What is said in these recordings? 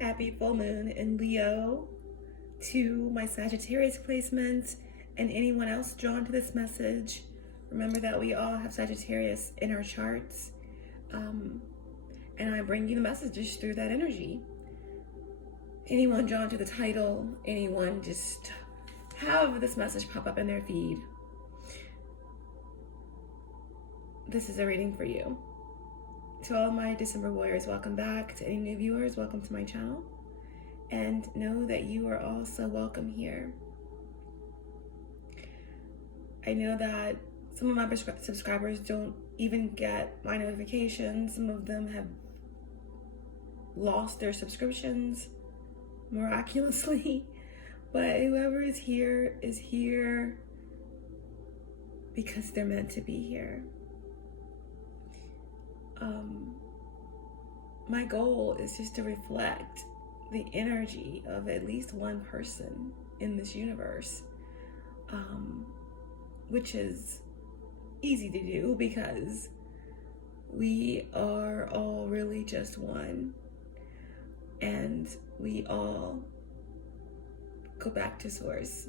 Happy full moon in Leo to my Sagittarius placements and anyone else drawn to this message. Remember that we all have Sagittarius in our charts. And I bring you the messages through that energy. Anyone drawn to the title, anyone just have this message pop up in their feed. This is a reading for you. To all my December warriors, welcome back. To any new viewers, welcome to my channel. And know that you are also welcome here. I know that some of my subscribers don't even get my notifications. Some of them have lost their subscriptions miraculously. But whoever is here because they're meant to be here. My goal is just to reflect the energy of at least one person in this universe, which is easy to do because we are all really just one, and we all go back to source.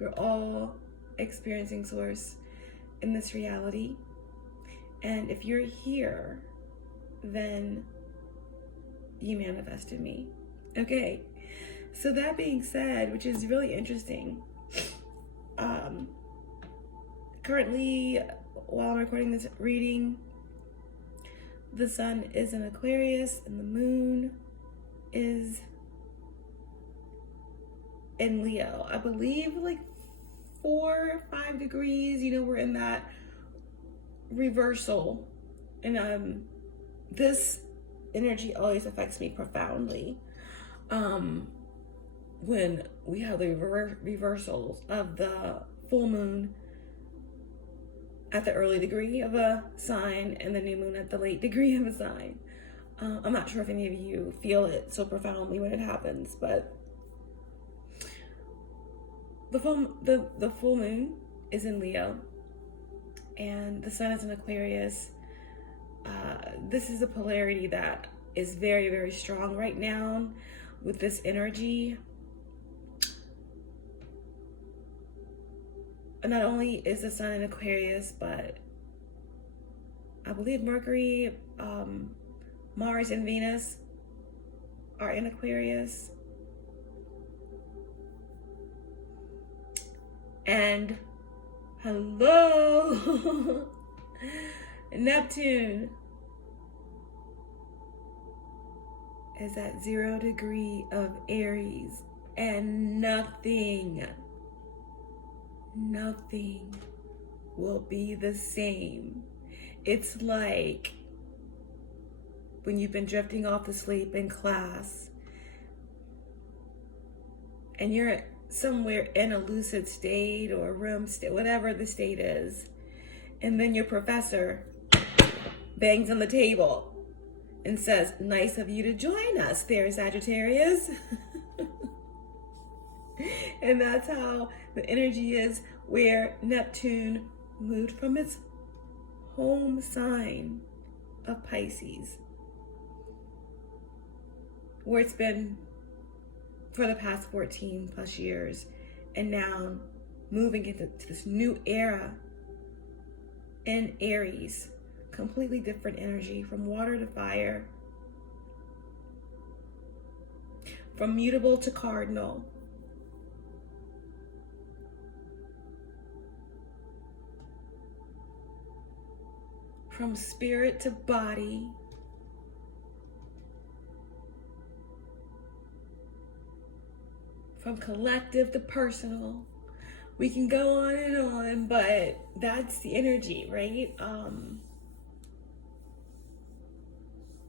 We're all experiencing source in this reality. And if you're here, then you manifested me. Okay, so that being said, which is really interesting, currently, while I'm recording this reading, the sun is in Aquarius and the moon is in Leo. I believe like 4 or 5 degrees, we're in that reversal, and this energy always affects me profoundly when we have the reversals of the full moon at the early degree of a sign and the new moon at the late degree of a sign. I'm not sure if any of you feel it so profoundly when it happens, but the full moon is in Leo and the sun is in Aquarius. This is a polarity that is very, very strong right now with this energy. Not only is the sun in Aquarius, but I believe Mercury, Mars, and Venus are in Aquarius. And hello, Neptune is at 0 degree of Aries, and nothing will be the same. It's like when you've been drifting off to sleep in class and you're somewhere in a lucid state or a REM state, whatever the state is, and then your professor bangs on the table and says, "Nice of you to join us there, Sagittarius." And that's how the energy is where Neptune moved from its home sign of Pisces, where it's been for the past 14 plus years, and now moving into this new era in Aries. Completely different energy, from water to fire, from mutable to cardinal, from spirit to body, from collective to personal. We can go on and on, but that's the energy, right?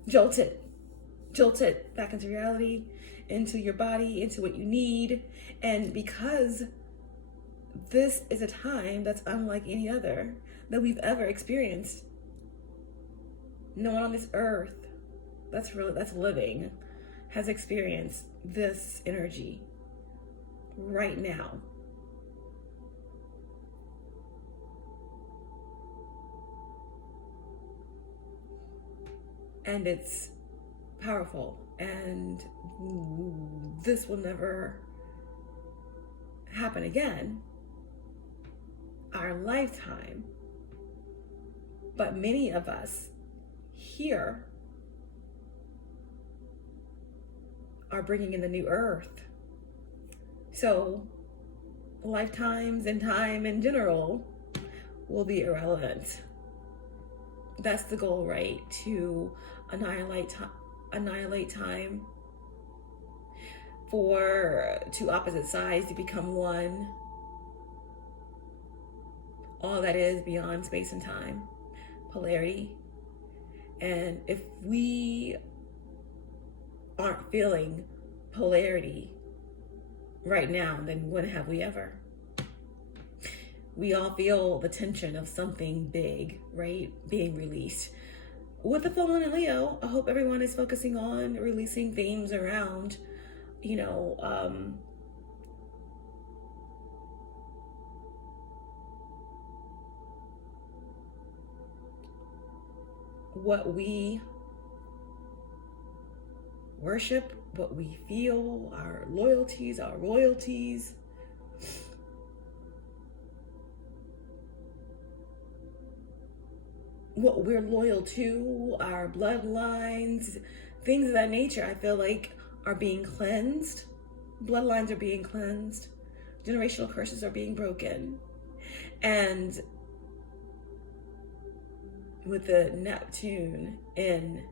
Jolted back into reality, into your body, into what you need. And because this is a time that's unlike any other that we've ever experienced, no one on this earth that's living has experienced this energy right now. And it's powerful, and this will never happen again, our lifetime. But many of us here are bringing in the new earth. So lifetimes and time in general will be irrelevant. That's the goal, right? To annihilate time, for two opposite sides to become one. All that is beyond space and time, polarity. And if we aren't feeling polarity right now, then when have we ever? We all feel the tension of something big, right, being released. With the full moon in Leo, I hope everyone is focusing on releasing themes around, what we worship, what we feel, our loyalties, our royalties. What we're loyal to, our bloodlines, things of that nature, I feel like are being cleansed. Bloodlines are being cleansed. Generational curses are being broken. And with the Neptune in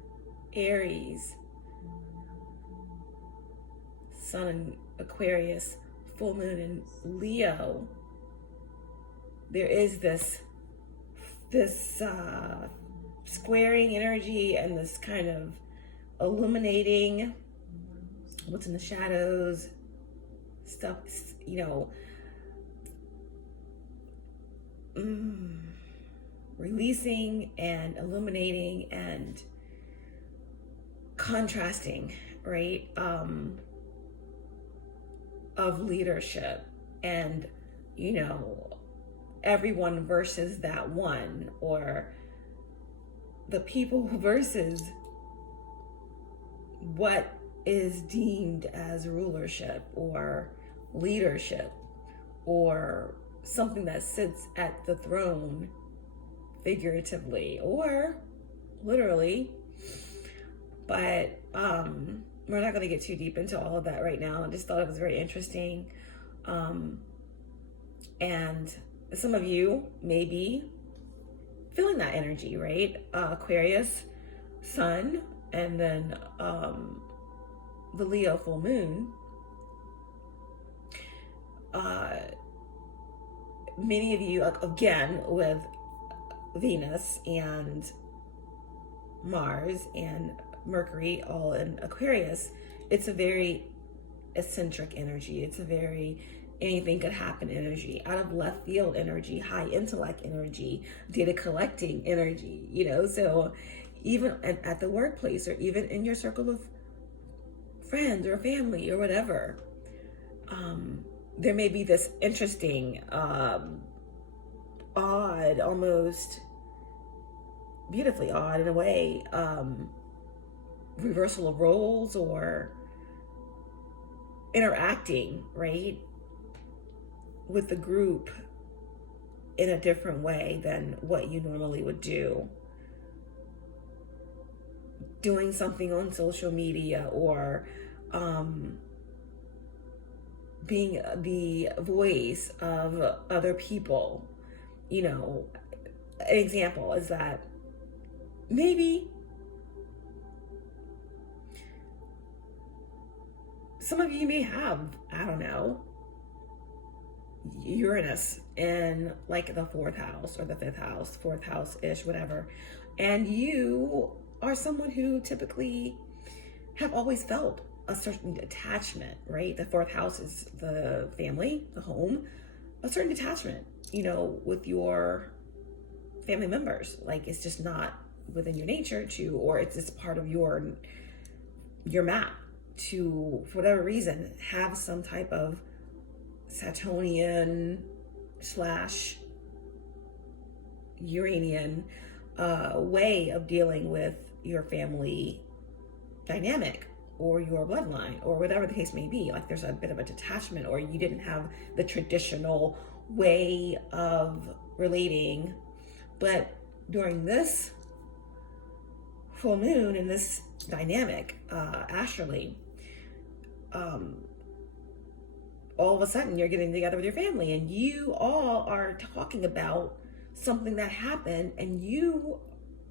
Aries, Sun in Aquarius, full moon in Leo, there is this squaring energy and this kind of illuminating what's in the shadows stuff, releasing and illuminating and contrasting, right, of leadership, and everyone versus that one, or the people versus what is deemed as rulership or leadership, or something that sits at the throne, figuratively or literally. But we're not going to get too deep into all of that right now. I just thought it was very interesting. And some of you may be feeling that energy, right? Aquarius, Sun, and then the Leo full moon. Many of you, again, with Venus and Mars and Mercury all in Aquarius, it's a very eccentric energy. It's a very anything could happen energy, out of left field energy, high intellect energy, data collecting energy, so even at the workplace, or even in your circle of friends or family or whatever, there may be this interesting, odd, almost beautifully odd in a way, reversal of roles, or interacting, right, with the group in a different way than what you normally would do. Doing something on social media, or being the voice of other people. An example is that maybe some of you may have, Uranus in like the 4th house or the 5th house, 4th house-ish, whatever. And you are someone who typically have always felt a certain attachment, right? The 4th house is the family, the home, a certain attachment, with your family members. Like, it's just not within your nature to, or it's just part of your map to, for whatever reason, have some type of Saturnian / Uranian way of dealing with your family dynamic or your bloodline or whatever the case may be. Like there's a bit of a detachment, or you didn't have the traditional way of relating. But during this full moon and this dynamic astrally, all of a sudden you're getting together with your family and you all are talking about something that happened, and you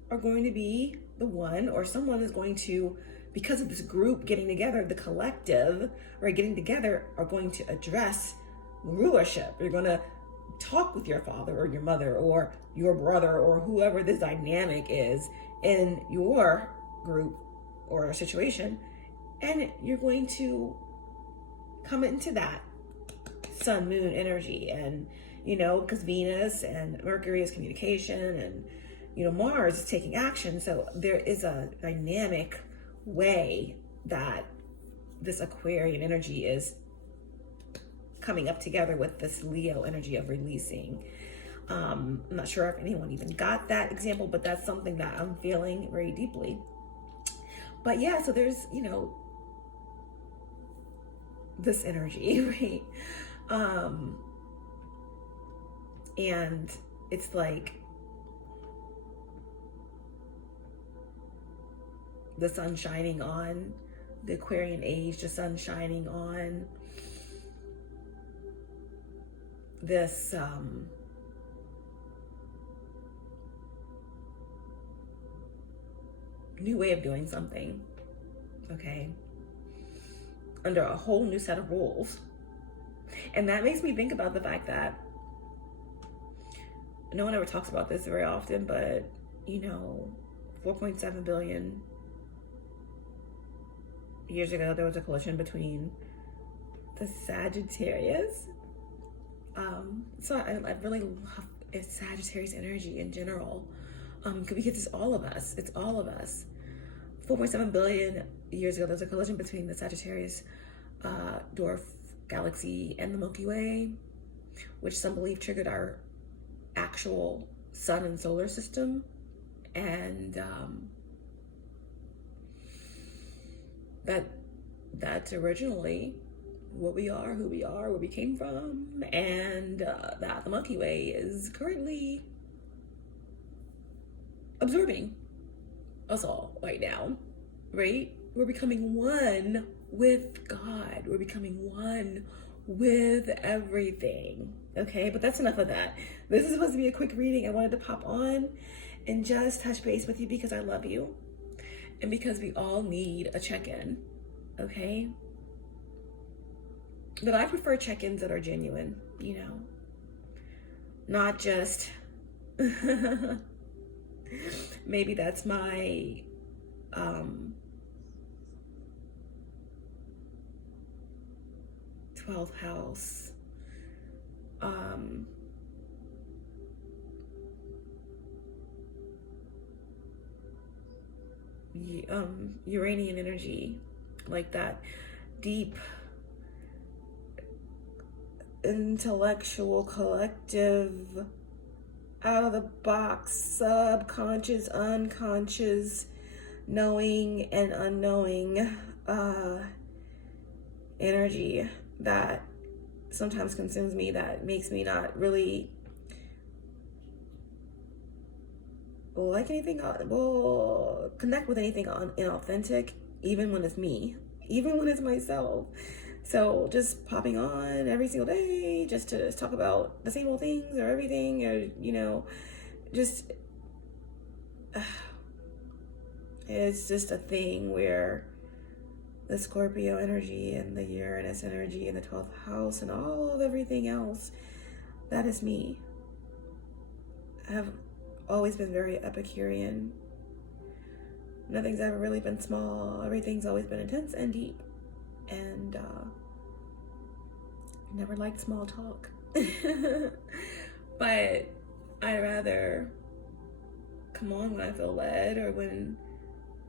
are going to be the one, or someone is going to, because of this group getting together, the collective, or getting together, are going to address rulership. You're going to talk with your father or your mother or your brother or whoever this dynamic is in your group or situation, and you're going to come into that sun moon energy. And because Venus and Mercury is communication, and Mars is taking action. So there is a dynamic way that this Aquarian energy is coming up together with this Leo energy of releasing. I'm not sure if anyone even got that example, but that's something that I'm feeling very deeply. But yeah, so there's this energy, right? And it's like the sun shining on the Aquarian age, the sun shining on this new way of doing something, okay, under a whole new set of rules. And that makes me think about the fact that no one ever talks about this very often, but 4.7 billion years ago, there was a collision between the Sagittarius. So I really love Sagittarius energy in general, because it's all of us. It's all of us. 4.7 billion years ago, there was a collision between the Sagittarius dwarf galaxy and the Milky Way, which some believe triggered our actual sun and solar system. And that's originally what we are, who we are, where we came from, and that the Milky Way is currently absorbing us all right now, right? We're becoming one with God. We're becoming one with everything, okay? But that's enough of that. This is supposed to be a quick reading. I wanted to pop on and just touch base with you because I love you and because we all need a check-in, okay? But I prefer check-ins that are genuine, not just maybe that's my 12th house, Uranian energy, like that deep intellectual, collective, out of the box, subconscious, unconscious, knowing and unknowing energy that sometimes consumes me, that makes me not really like anything, connect with anything inauthentic, even when it's me, even when it's myself. So just popping on every single day just to talk about the same old things or everything, or just it's just a thing where the Scorpio energy and the Uranus energy and the 12th house and all of everything else, that is me. I have always been very Epicurean. Nothing's ever really been small. Everything's always been intense and deep. And never liked small talk. But I'd rather come on when I feel led or when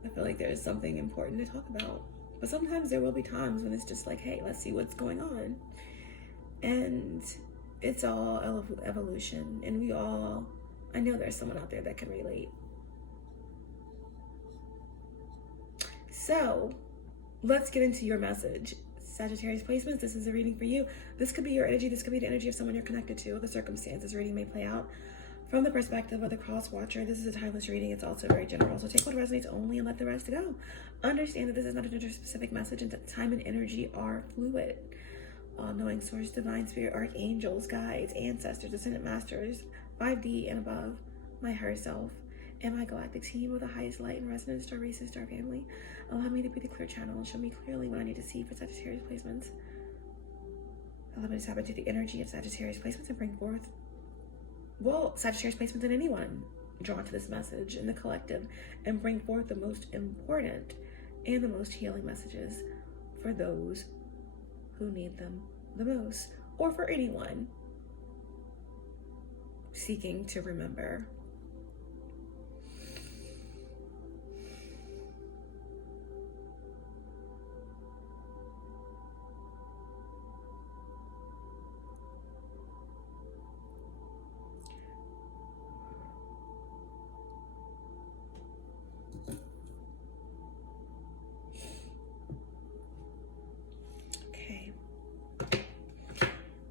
I feel like there's something important to talk about. But sometimes there will be times when it's just like, hey, let's see what's going on. And it's all evolution. And I know there's someone out there that can relate. So let's get into your message. Sagittarius placements, this is a reading for you. This could be your energy. This could be the energy of someone you're connected to. The circumstances reading may play out from the perspective of the cross watcher. This is a timeless reading. It's also very general. So take what resonates only and let the rest go. Understand that this is not a gender-specific message and that time and energy are fluid. All-knowing source, divine spirit, archangels, guides, ancestors, descendant masters, 5D and above, my higher self, and my galactic team with the highest light and resonance, star races, star family. Allow me to be the clear channel and show me clearly what I need to see for Sagittarius placements. Allow me to tap into the energy of Sagittarius placements and bring forth, well, Sagittarius placements and anyone drawn to this message in the collective, and bring forth the most important and the most healing messages for those who need them the most, or for anyone seeking to remember.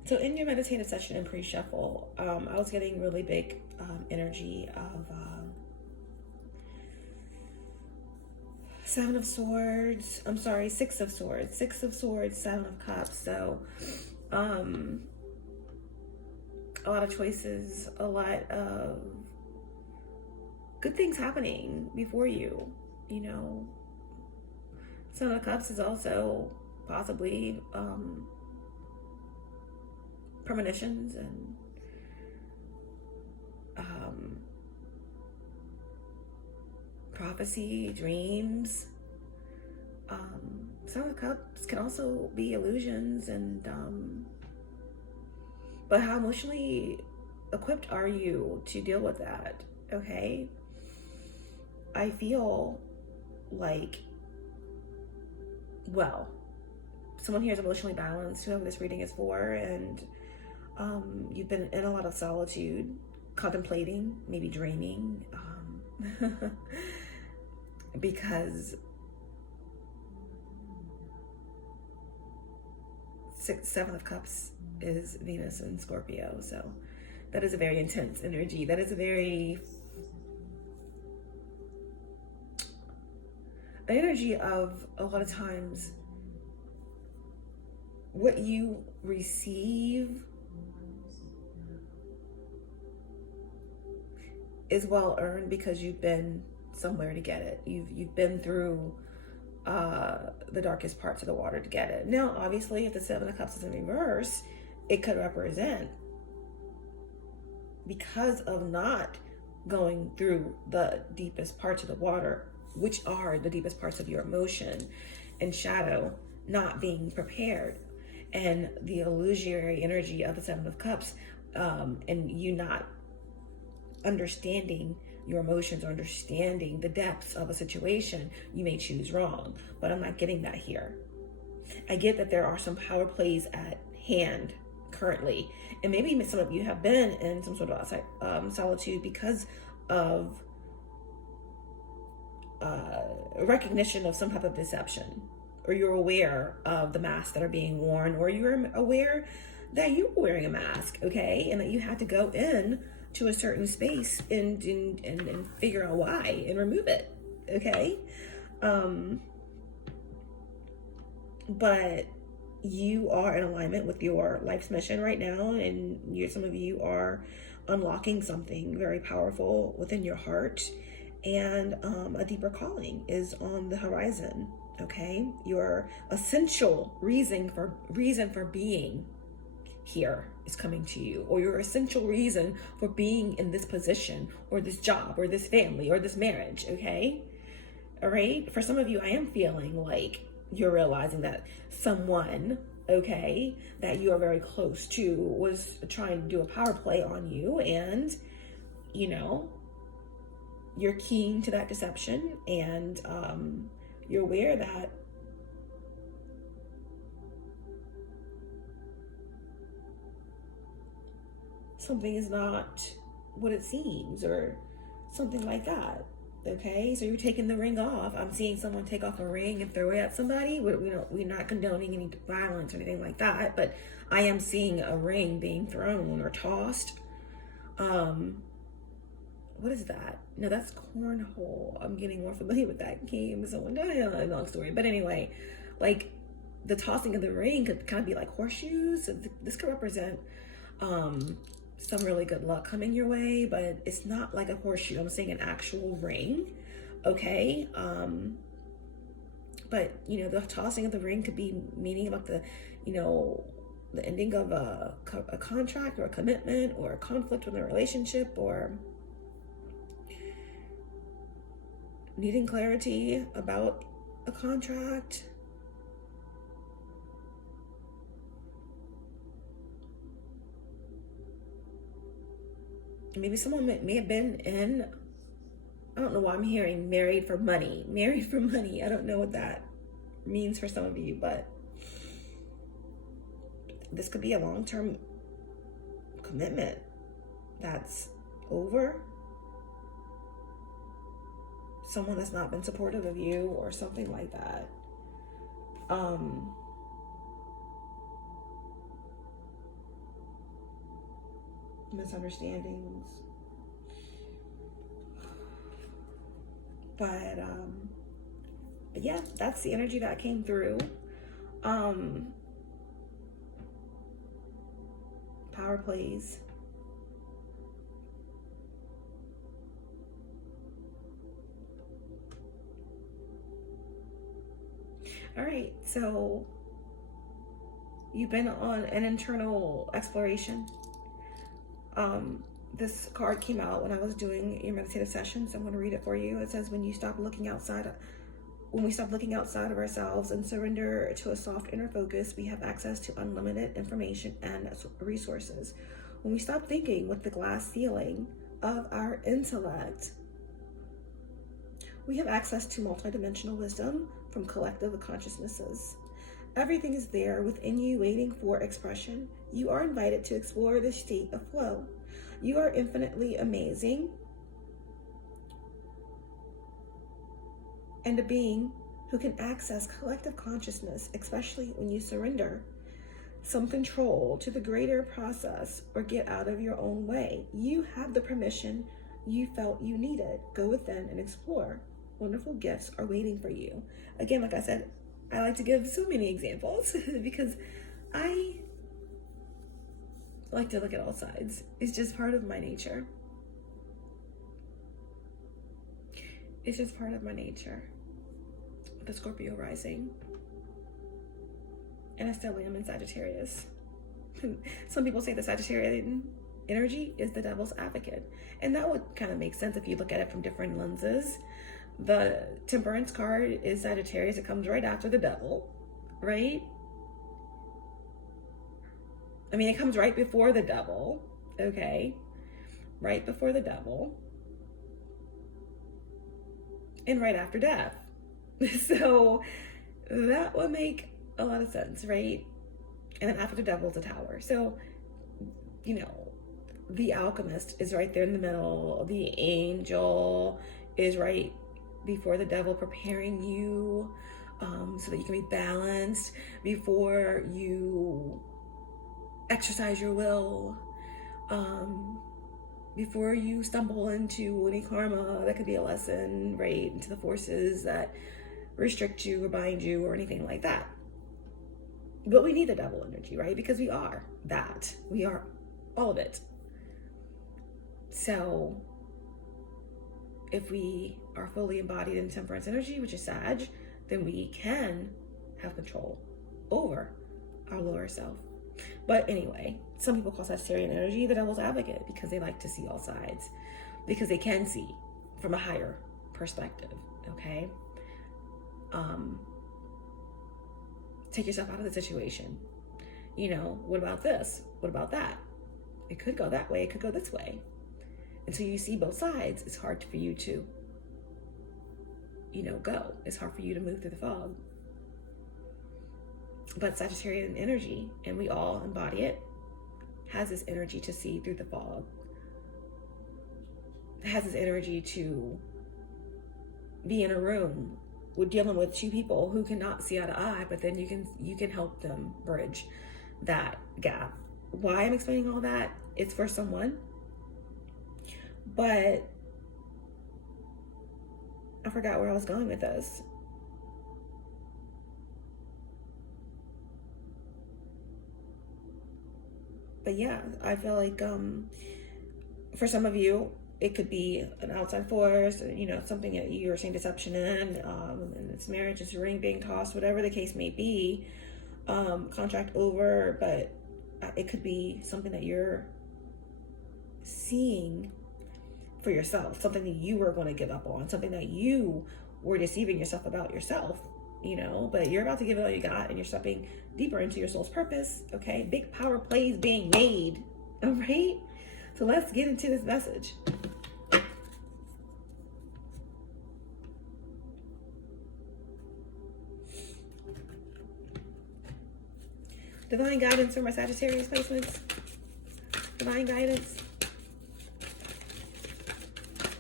So in your meditative session and pre-shuffle, I was getting really big energy of Seven of Swords. I'm sorry, Six of Swords. Six of Swords, Seven of Cups. So a lot of choices, a lot of good things happening before you, you know. Seven of Cups is also possibly premonitions and prophecy, dreams. Seven of Cups can also be illusions, and but how emotionally equipped are you to deal with that? Okay, I feel like, well, someone here is emotionally balanced, whoever this reading is for, and you've been in a lot of solitude, contemplating, maybe dreaming, because Seven of Cups is Venus and Scorpio, so that is a very intense energy. That is a very an energy of, a lot of times, what you receive is well earned because you've been somewhere to get it. You've been through the darkest parts of the water to get it. Now, obviously, if the Seven of Cups is in reverse, it could represent, because of not going through the deepest parts of the water, which are the deepest parts of your emotion and shadow, not being prepared, and the illusory energy of the Seven of Cups, and you not understanding your emotions or understanding the depths of a situation, you may choose wrong. But I'm not getting that here. I get that there are some power plays at hand currently, and maybe some of you have been in some sort of solitude because of recognition of some type of deception, or you're aware of the masks that are being worn, or you're aware that you're wearing a mask, okay, and that you had to go in to a certain space and figure out why and remove it, okay? But you are in alignment with your life's mission right now, and some of you are unlocking something very powerful within your heart, and a deeper calling is on the horizon, okay? Your essential reason for being here is coming to you, or your essential reason for being in this position, or this job, or this family, or this marriage, okay? All right, for some of you, I am feeling like you're realizing that someone, okay, that you are very close to was trying to do a power play on you, and you know, you're keen to that deception, and you're aware that something is not what it seems, or something like that. Okay, so you're taking the ring off. I'm seeing someone take off a ring and throw it at somebody. We're not condoning any violence or anything like that, but I am seeing a ring being thrown or tossed. What is that? No, that's cornhole. I'm getting more familiar with that game. Someone, a long story, but anyway, like the tossing of the ring could kind of be like horseshoes. So this could represent some really good luck coming your way, but it's not like a horseshoe. I'm saying an actual ring. Okay. But the tossing of the ring could be meaning like the ending of a contract or a commitment or a conflict with a relationship, or needing clarity about a contract. Maybe someone may have been in, I don't know why I'm hearing married for money. Married for money. I don't know what that means for some of you, but this could be a long-term commitment that's over. Someone that's not been supportive of you or something like that. Misunderstandings. But yeah, that's the energy that came through. Power plays. All right, so you've been on an internal exploration. This card came out when I was doing your meditative sessions. I'm going to read it for you. It says, when we stop looking outside of ourselves and surrender to a soft inner focus, we have access to unlimited information and resources. When we stop thinking with the glass ceiling of our intellect, we have access to multidimensional wisdom from collective consciousnesses. Everything is there within you, waiting for expression. You are invited to explore this state of flow. You are infinitely amazing and a being who can access collective consciousness, especially when you surrender some control to the greater process or get out of your own way. You have the permission you felt you needed. Go within and explore. Wonderful gifts are waiting for you. Again, like I said, I like to give so many examples because I like to look at all sides. It's just part of my nature. It's just part of my nature. The Scorpio rising. And I still am in Sagittarius. Some people say the Sagittarian energy is the devil's advocate. And that would kind of make sense if you look at it from different lenses. The Temperance card is Sagittarius. It comes right after the devil, right? I mean, it comes right before the devil, okay? Right before the devil. And right after death. So that would make a lot of sense, right? And then after the devil's a tower. So, the alchemist is right there in the middle. The angel is right before the devil, preparing you so that you can be balanced before you exercise your will, before you stumble into any karma that could be a lesson, right, into the forces that restrict you or bind you or anything like that. But we need the devil energy, right? Because we are that. We are all of it. So if we are fully embodied in Temperance energy, which is Sag, then we can have control over our lower self. But anyway, some people call Sagittarian energy the devil's advocate because they like to see all sides, because they can see from a higher perspective, okay? Take yourself out of the situation. What about this? What about that? It could go that way. It could go this way. Until you see both sides, it's hard for you to, go. It's hard for you to move through the fog. But Sagittarian energy, and we all embody it, has this energy to see through the fog. It has this energy to be in a room with dealing with two people who cannot see eye to eye, but then you can help them bridge that gap. Why I'm explaining all that? It's for someone, but I forgot where I was going with this. But yeah, I feel like for some of you, it could be an outside force, you know, something that you're seeing deception in, and it's marriage, it's a ring being tossed, whatever the case may be, contract over, but it could be something that you're seeing for yourself, something that you were going to give up on, something that you were deceiving yourself about yourself, you know, but you're about to give it all you got and you're stepping deeper into your soul's purpose. Okay, big power plays being made. All right, so let's get into this message. Divine guidance for my Sagittarius placements. Divine guidance.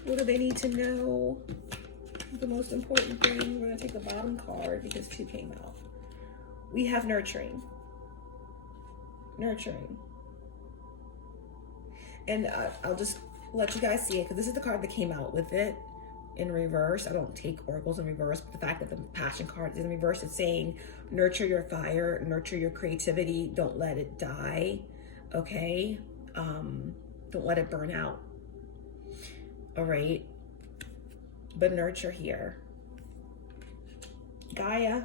What do they need to know? The most important thing, we're going to take the bottom card because 2 came out. We have nurturing. Nurturing. And I'll just let you guys see it because this is the card that came out with it in reverse. I don't take oracles in reverse, but the fact that the passion card is in reverse, it's saying nurture your fire, nurture your creativity, don't let it die. Okay? Don't let it burn out. All right, but nurture here. Gaia,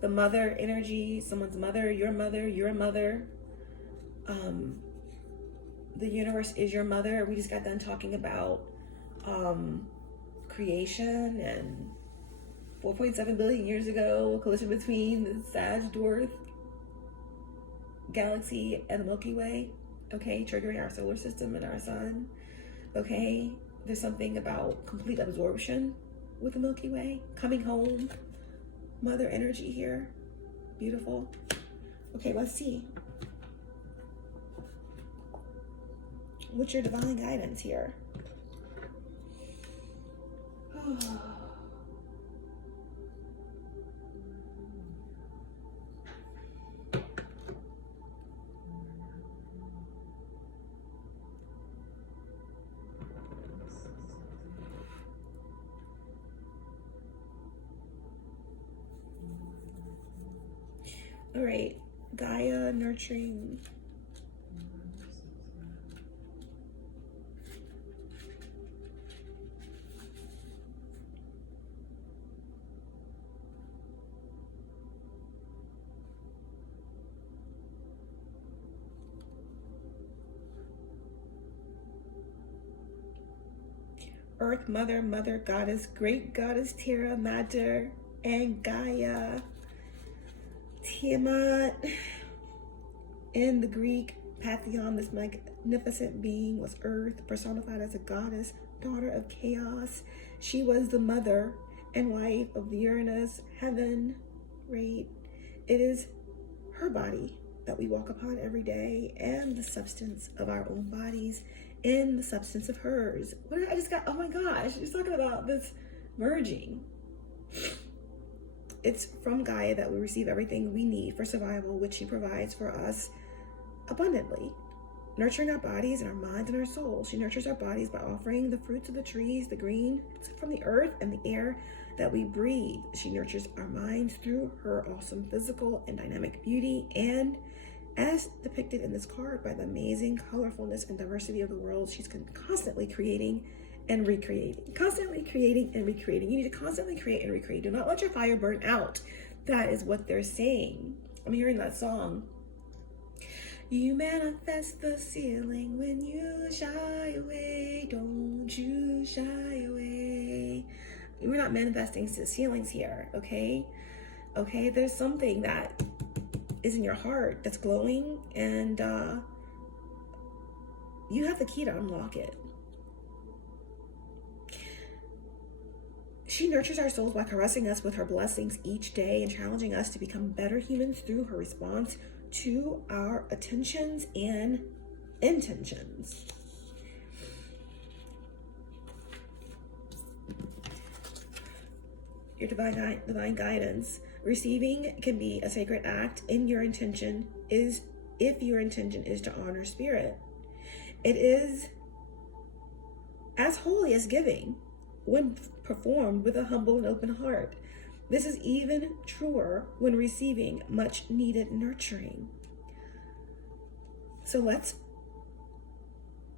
the mother energy, someone's mother, your mother, you're a mother. The universe is your mother. We just got done talking about creation and 4.7 billion years ago, a collision between the Sag dwarf galaxy and the Milky Way, okay, triggering our solar system and our sun. Okay, there's something about complete absorption with the Milky Way, coming home, mother energy here, beautiful. Okay, let's see. What's your divine guidance here? All right, Gaia, nurturing. Earth, Mother, Mother Goddess, Great Goddess Terra, Mater, and Gaia. Tiamat, in the Greek pantheon, this magnificent being was Earth, personified as a goddess, daughter of chaos. She was the mother and wife of Uranus, heaven, right? It is her body that we walk upon every day and the substance of our own bodies in the substance of hers. What I just got, oh my gosh, she's talking about this merging. It's from Gaia that we receive everything we need for survival, which she provides for us abundantly. Nurturing our bodies and our minds and our souls. She nurtures our bodies by offering the fruits of the trees, the green from the earth, and the air that we breathe. She nurtures our minds through her awesome physical and dynamic beauty, and as depicted in this card by the amazing colorfulness and diversity of the world, she's constantly creating and recreating. Constantly creating and recreating. You need to constantly create and recreate. Do not let your fire burn out. That is what they're saying. I'm hearing that song. You manifest the ceiling when you shy away. Don't you shy away. We're not manifesting ceilings here, okay? Okay, there's something that is in your heart that's glowing, and you have the key to unlock it. She nurtures our souls by caressing us with her blessings each day and challenging us to become better humans through her response to our attentions and intentions. your divine guidance. Receiving can be a sacred act in your intention is if your intention is to honor spirit. It is as holy as giving when performed with a humble and open heart. This is even truer when receiving much needed nurturing. So let's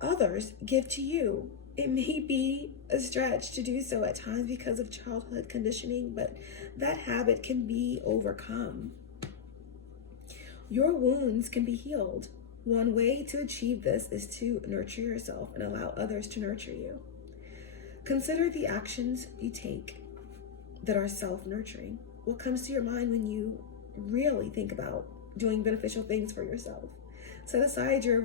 others give to you. It may be a stretch to do so at times because of childhood conditioning, but that habit can be overcome. Your wounds can be healed. One way to achieve this is to nurture yourself and allow others to nurture you. Consider the actions you take that are self-nurturing. What comes to your mind when you really think about doing beneficial things for yourself? Set aside your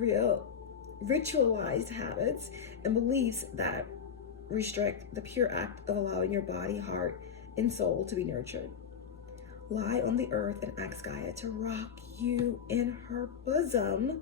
ritualized habits and beliefs that restrict the pure act of allowing your body, heart, and soul to be nurtured. Lie on the earth and ask Gaia to rock you in her bosom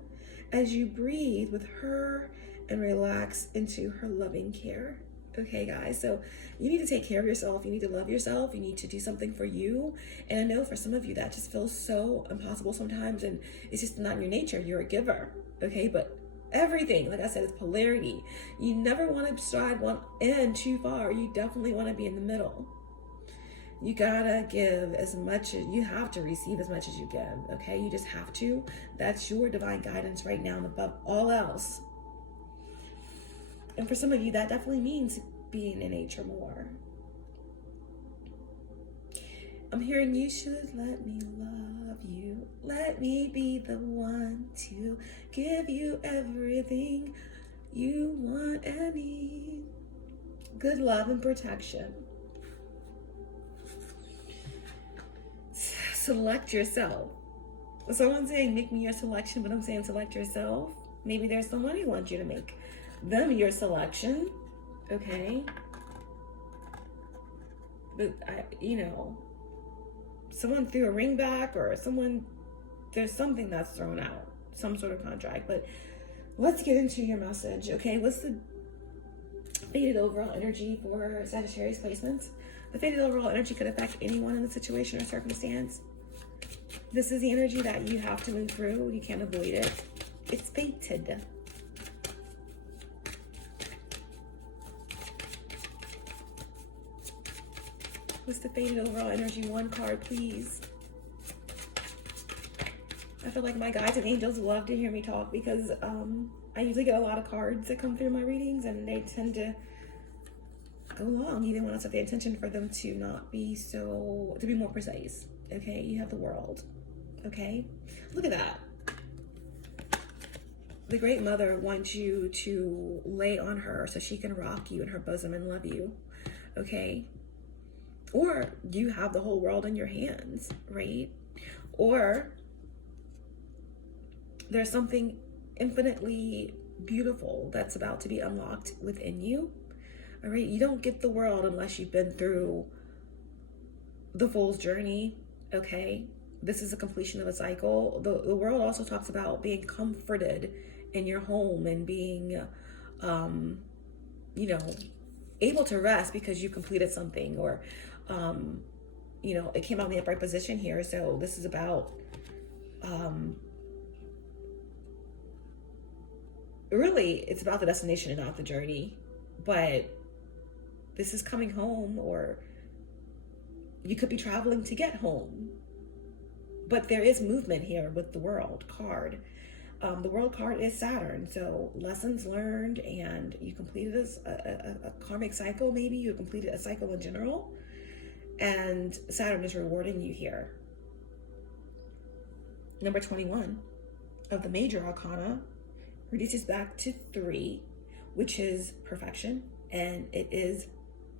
as you breathe with her and relax into her loving care. Okay, guys, so you need to take care of yourself. You need to love yourself. You need to do something for you. And I know for some of you that just feels so impossible sometimes, and it's just not in your nature. You're a giver, okay? But everything, like I said, is polarity. You never want to stride one end too far. You definitely want to be in the middle. You gotta give as much as you have to receive as much as you give, okay? You just have to. That's your divine guidance right now and above all else. And for some of you, that definitely means being in nature more. I'm hearing you should let me love you. Let me be the one to give you everything you want and need. Good love and protection. Select yourself. Someone's saying, make me your selection, but I'm saying select yourself. Maybe there's someone who wants you to make them your selection, okay? But, someone threw a ring back or there's something that's thrown out, some sort of contract. But let's get into your message, okay? What's the faded overall energy for Sagittarius placements? The faded overall energy could affect anyone in the situation or circumstance. This is the energy that you have to move through. You can't avoid it. It's fated. What's the faded overall energy? One card, please. I feel like my guides and angels love to hear me talk because I usually get a lot of cards that come through my readings, and they tend to go long even when I set the intention for them to not be to be more precise. Okay, you have the world. Okay, look at that. The Great Mother wants you to lay on her so she can rock you in her bosom and love you. Okay, or you have the whole world in your hands, right? Or there's something infinitely beautiful that's about to be unlocked within you. All right, you don't get the world unless you've been through the fool's journey, okay? This is a completion of a cycle. The world also talks about being comforted in your home and being, able to rest because you completed something, or, it came out in the upright position here. So this is about, really, it's about the destination and not the journey. But this is coming home, or you could be traveling to get home. But there is movement here with the World card. The World card is Saturn, so lessons learned, and you completed a karmic cycle. Maybe you completed a cycle in general, and Saturn is rewarding you here. Number 21 of the major arcana reduces back to 3, which is perfection, and it is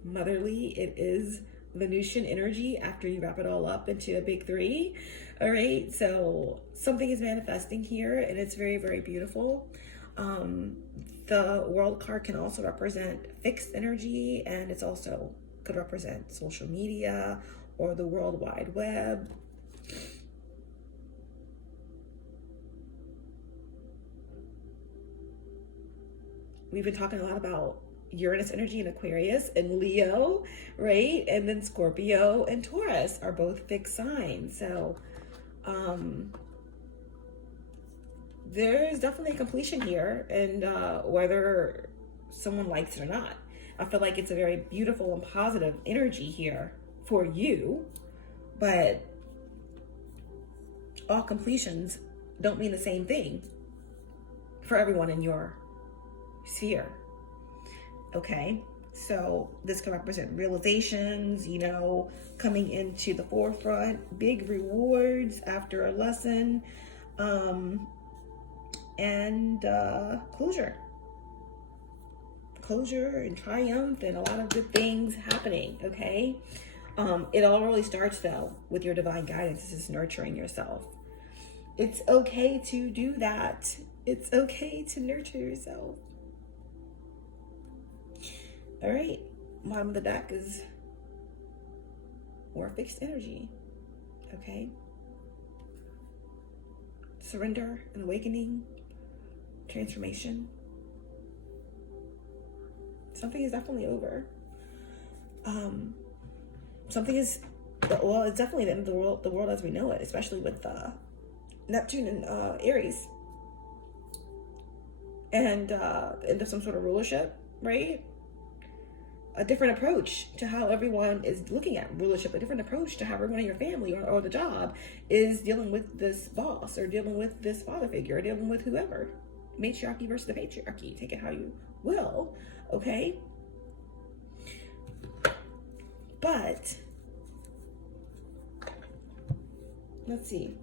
motherly. It is Venusian energy after you wrap it all up into a big 3. All right, so something is manifesting here, and it's very, very beautiful. The World card can also represent fixed energy, and it's also could represent social media or the World Wide Web. We've been talking a lot about Uranus energy in Aquarius and Leo, right? And then Scorpio and Taurus are both fixed signs. So there's definitely a completion here, and whether someone likes it or not. I feel like it's a very beautiful and positive energy here for you, but all completions don't mean the same thing for everyone in your sphere. Okay, so this can represent realizations, you know, coming into the forefront, big rewards after a lesson, and closure and triumph, and a lot of good things happening. Okay, it all really starts though with your divine guidance. This is nurturing yourself. It's okay to do that. It's okay to nurture yourself. All right, bottom of the deck is more fixed energy. Okay, surrender and awakening, transformation. Something is definitely over. Something is, well, it's definitely the end of the world as we know it, especially with Neptune and Aries, and end of some sort of rulership, right? A different approach to how everyone is looking at rulership, a different approach to how everyone in your family or the job is dealing with this boss, or dealing with this father figure, or dealing with whoever. Matriarchy versus the patriarchy. Take it how you will, okay? But let's see.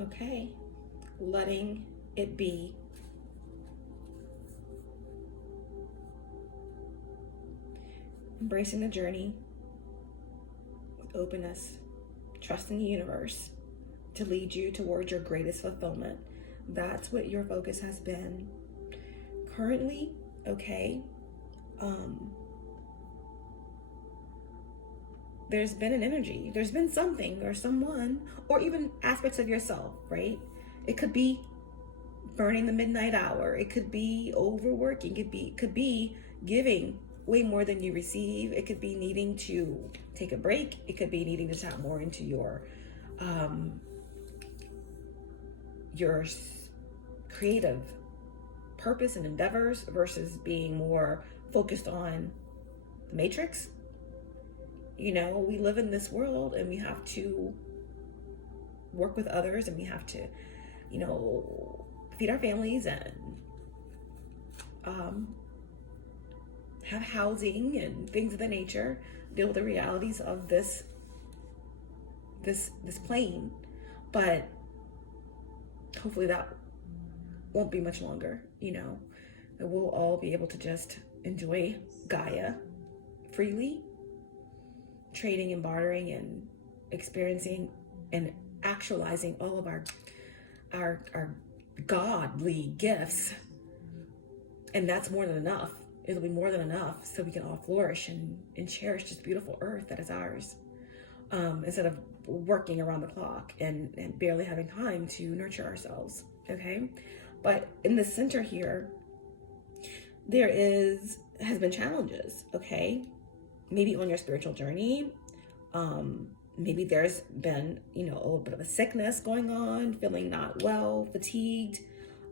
Okay, letting it be. Embracing the journey with openness, trusting the universe to lead you towards your greatest fulfillment. That's what your focus has been currently, okay? There's been an energy, there's been something or someone, or even aspects of yourself, right? It could be burning the midnight hour. It could be overworking. It could be giving way more than you receive. It could be needing to take a break. It could be needing to tap more into your creative purpose and endeavors versus being more focused on the matrix. You know, we live in this world and we have to work with others, and we have to, you know, feed our families and have housing and things of the nature, deal with the realities of this plane. But hopefully that won't be much longer, you know, that we'll all be able to just enjoy Gaia freely, trading and bartering and experiencing and actualizing all of our godly gifts. And that's more than enough. It'll be more than enough so we can all flourish and cherish this beautiful earth that is ours, instead of working around the clock and barely having time to nurture ourselves. Okay, but in the center here, there has been challenges. Okay, maybe on your spiritual journey, maybe there's been, you know, a little bit of a sickness going on, feeling not well, fatigued.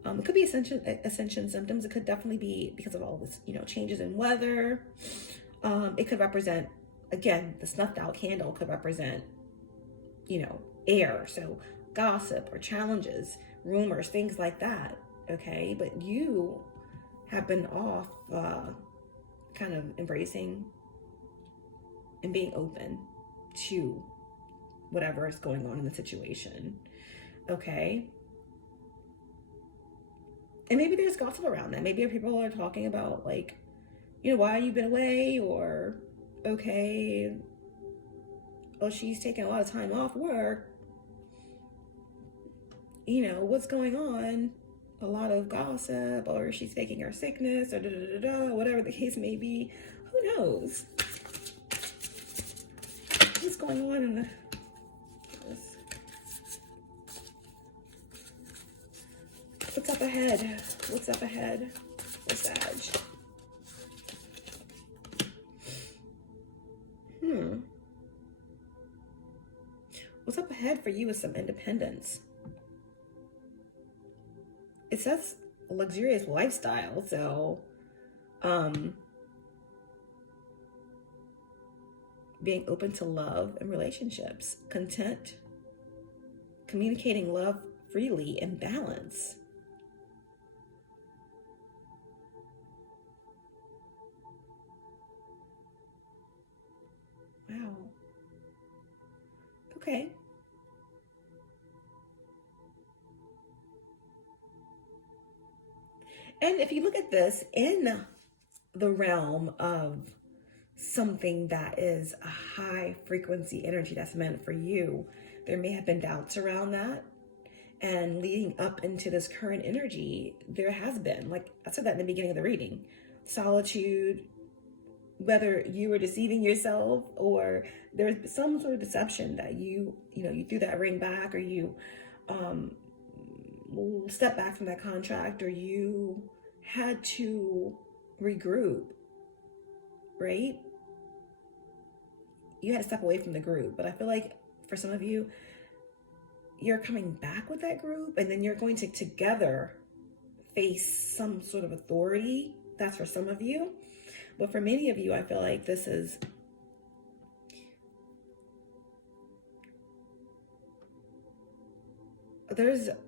It could be ascension symptoms. It could definitely be because of all this, you know, changes in weather. It could represent, again, the snuffed out candle could represent, you know, air. So gossip or challenges, rumors, things like that. Okay, but you have been off, kind of embracing and being open to whatever is going on in the situation. Okay. And maybe there's gossip around that. Maybe people are talking about, like, you know, why you've been away, or, okay, oh, she's taking a lot of time off work. You know, what's going on? a lot of gossip, or she's faking her sickness, or whatever the case may be. Who knows what's going on in this? What's up ahead? What's up ahead for Sag? What's up ahead for you is some independence. It says luxurious lifestyle, so being open to love and relationships, content, communicating love freely, and balance. Wow. Okay. And if you look at this in the realm of something that is a high frequency energy that's meant for you, there may have been doubts around that. And leading up into this current energy, there has been, like I said that in the beginning of the reading, solitude, whether you were deceiving yourself or there's some sort of deception that you threw that ring back, or you step back from that contract, or you had to regroup, right? You had to step away from the group. But I feel like for some of you, you're coming back with that group, and then you're going to together face some sort of authority. That's for some of you. But for many of you, I feel like there's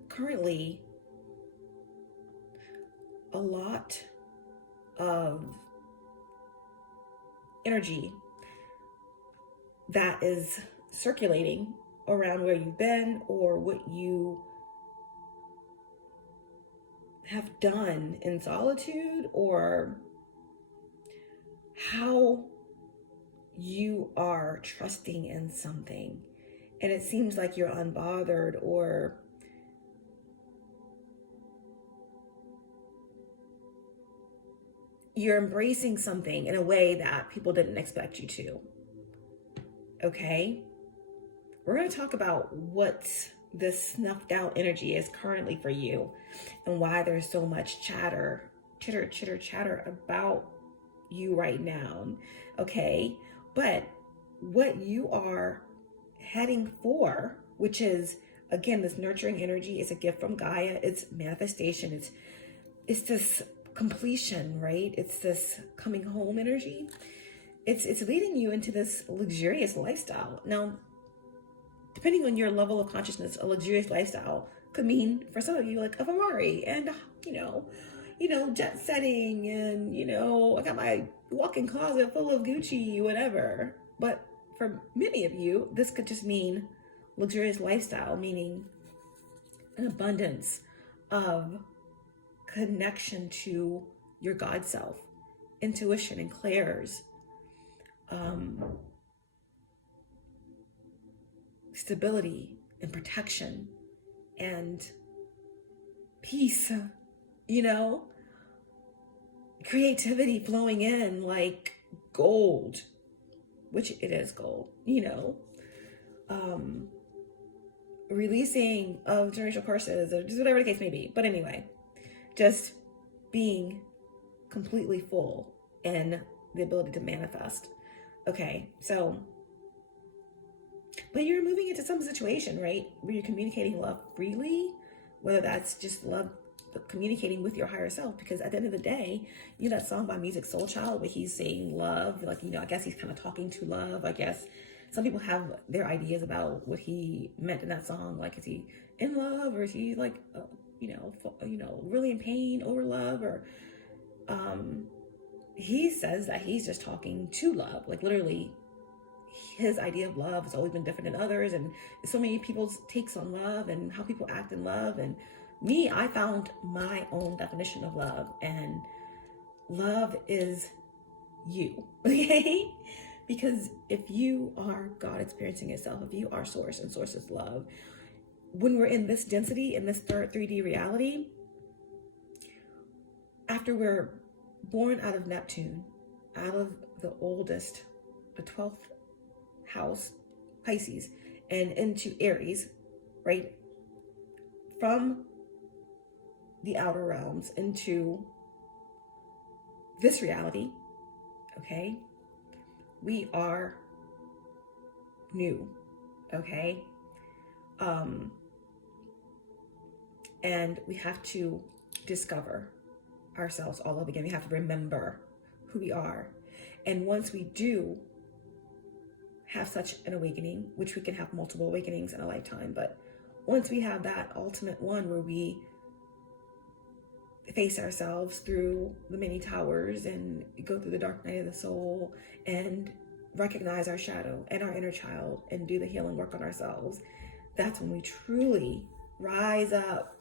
currently a lot of energy that is circulating around where you've been or what you have done in solitude, or how you are trusting in something and it seems like you're unbothered, or you're embracing something in a way that people didn't expect you to. Okay? We're going to talk about what this snuffed out energy is currently for you and why there's so much chitter about you right now. Okay? But what you are heading for, which is, again, this nurturing energy, is a gift from Gaia. It's manifestation. It's this completion, right? It's this coming home energy. It's leading you into this luxurious lifestyle. Now, depending on your level of consciousness, a luxurious lifestyle could mean for some of you like a Ferrari and jet setting, and I got my walk-in closet full of Gucci, whatever. But for many of you, this could just mean luxurious lifestyle, meaning an abundance of connection to your God self, intuition and clairs, stability and protection and peace, creativity flowing in like gold, which it is gold, releasing of generational curses, or just whatever the case may be. But anyway, just being completely full in the ability to manifest. Okay, so, but you're moving into some situation, right, where you're communicating love freely, whether that's just love, communicating with your higher self, because at the end of the day, that song by Music Soul Child where he's saying love, like, I guess he's kind of talking to love. I guess some people have their ideas about what he meant in that song. Like, is he in love, or is he like, really in pain over love? Or he says that he's just talking to love. Like, literally, his idea of love has always been different than others, and so many people's takes on love and how people act in love. And me, I found my own definition of love, and love is you, okay? Because if you are God experiencing yourself, if you are source and source is love, when we're in this density, in this third 3D reality, after we're born out of Neptune, out of the oldest, the 12th house, Pisces, and into Aries, right? From the outer realms into this reality, okay? We are new, okay? And we have to discover ourselves all over again. We have to remember who we are. And once we do have such an awakening, which we can have multiple awakenings in a lifetime, but once we have that ultimate one where we face ourselves through the many towers and go through the dark night of the soul and recognize our shadow and our inner child and do the healing work on ourselves, that's when we truly rise up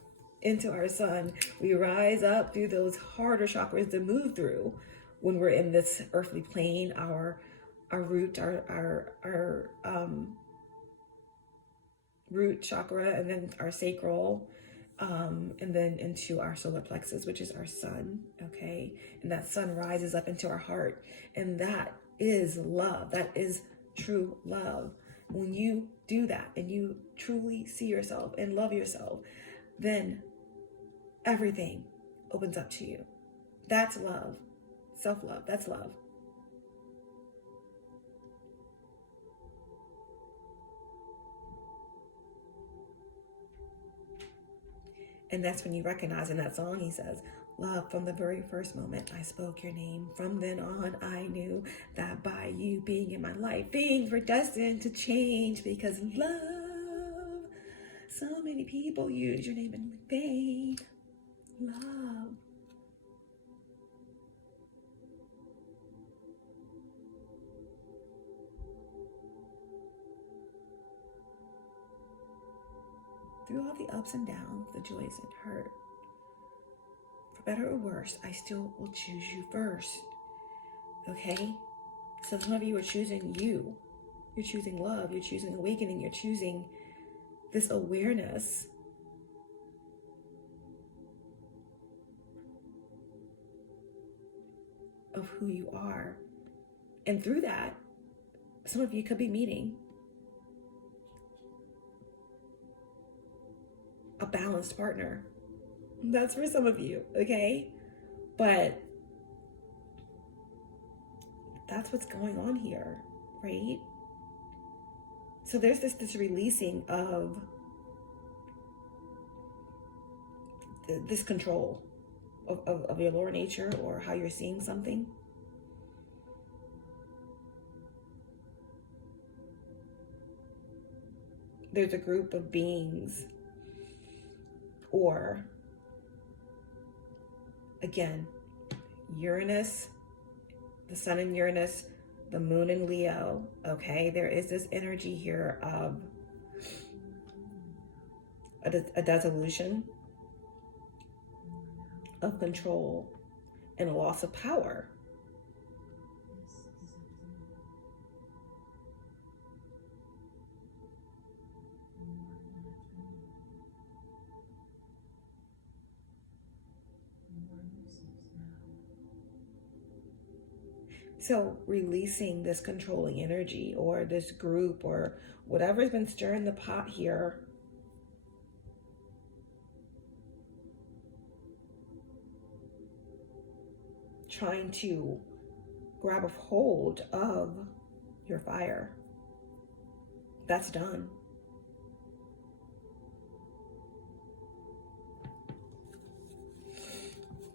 into our sun. We rise up through those harder chakras to move through when we're in this earthly plane, our root, our root chakra, and then our sacral, and then into our solar plexus, which is our sun, okay? And that sun rises up into our heart, and that is love. That is true love. When you do that and you truly see yourself and love yourself, then everything opens up to you. That's love. Self-love, that's love. And that's when you recognize in that song, he says, love, from the very first moment I spoke your name. From then on, I knew that by you being in my life, things were destined to change, because love, so many people use your name in vain. Love. Through all the ups and downs, the joys and hurt, for better or worse, I still will choose you first. Okay? So some of you are choosing you. You're choosing love. You're choosing awakening. You're choosing this awareness of who you are. And through that, some of you could be meeting a balanced partner. That's for some of you, okay? But that's what's going on here, right? So there's this releasing of this control of your lower nature or how you're seeing something. There's a group of beings, or again, Uranus, the sun in Uranus, the moon in Leo, okay? There is this energy here of a dissolution of control and a loss of power. So releasing this controlling energy, or this group, or whatever's been stirring the pot here, trying to grab a hold of your fire. That's done.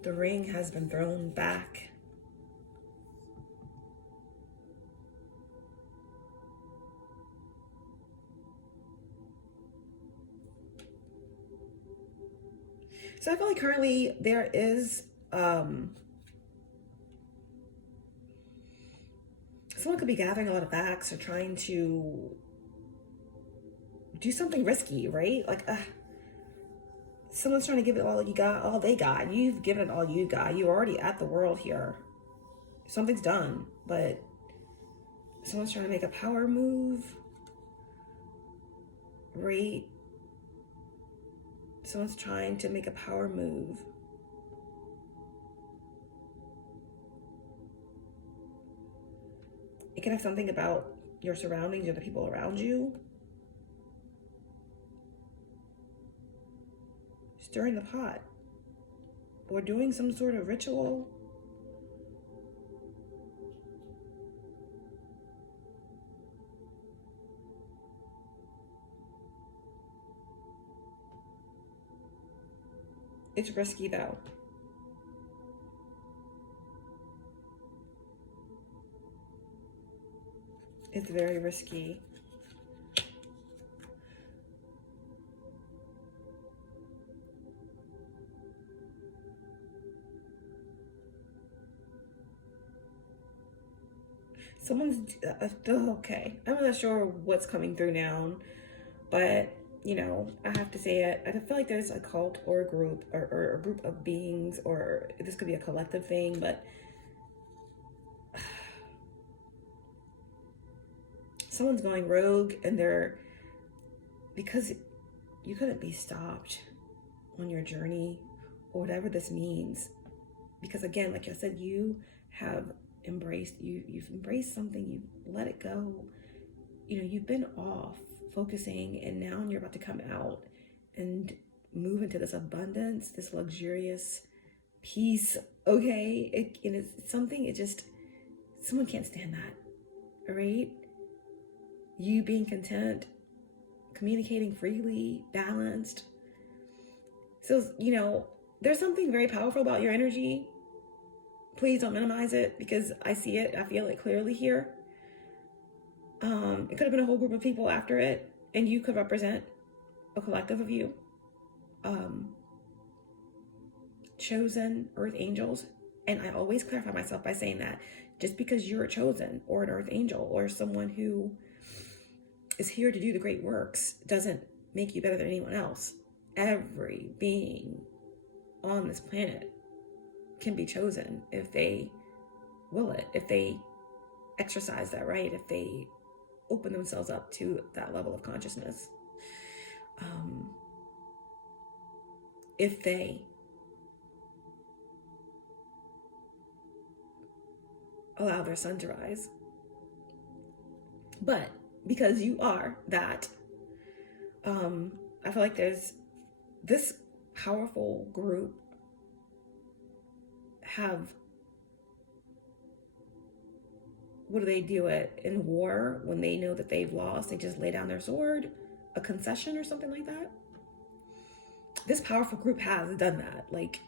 The ring has been thrown back. So I feel like currently there is someone could be gathering a lot of facts or trying to do something risky, right? Like someone's trying to give it all you got, all they got, and you've given it all you got. You're already at the world here. Something's done, but someone's trying to make a power move, right? Someone's trying to make a power move. It can have something about your surroundings or the people around you. Stirring the pot or doing some sort of ritual. It's risky though. It's very risky. Someone's okay. I'm not sure what's coming through now, but you know, I have to say it. I feel like there's a cult or a group or a group of beings, or this could be a collective thing, but someone's going rogue and because you couldn't be stopped on your journey or whatever this means. Because again, like I said, you have you've embraced something, you've let it go. You know, you've been off focusing, and now you're about to come out and move into this abundance, this luxurious peace. Okay, it's something, someone can't stand that. All right, you being content, communicating freely, balanced. So, you know, there's something very powerful about your energy. Please don't minimize it, because I see it, I feel it clearly here. It could have been a whole group of people after it, and you could represent a collective of you. Chosen earth angels. And I always clarify myself by saying that just because you're a chosen or an earth angel or someone who is here to do the great works doesn't make you better than anyone else. Every being on this planet can be chosen if they will it, if they exercise that right, if they open themselves up to that level of consciousness, if they allow their sun to rise. But because you are that, I feel like there's this powerful group what do they do it in war when they know that they've lost? They just lay down their sword, a concession or something like that. This powerful group has done that. Like,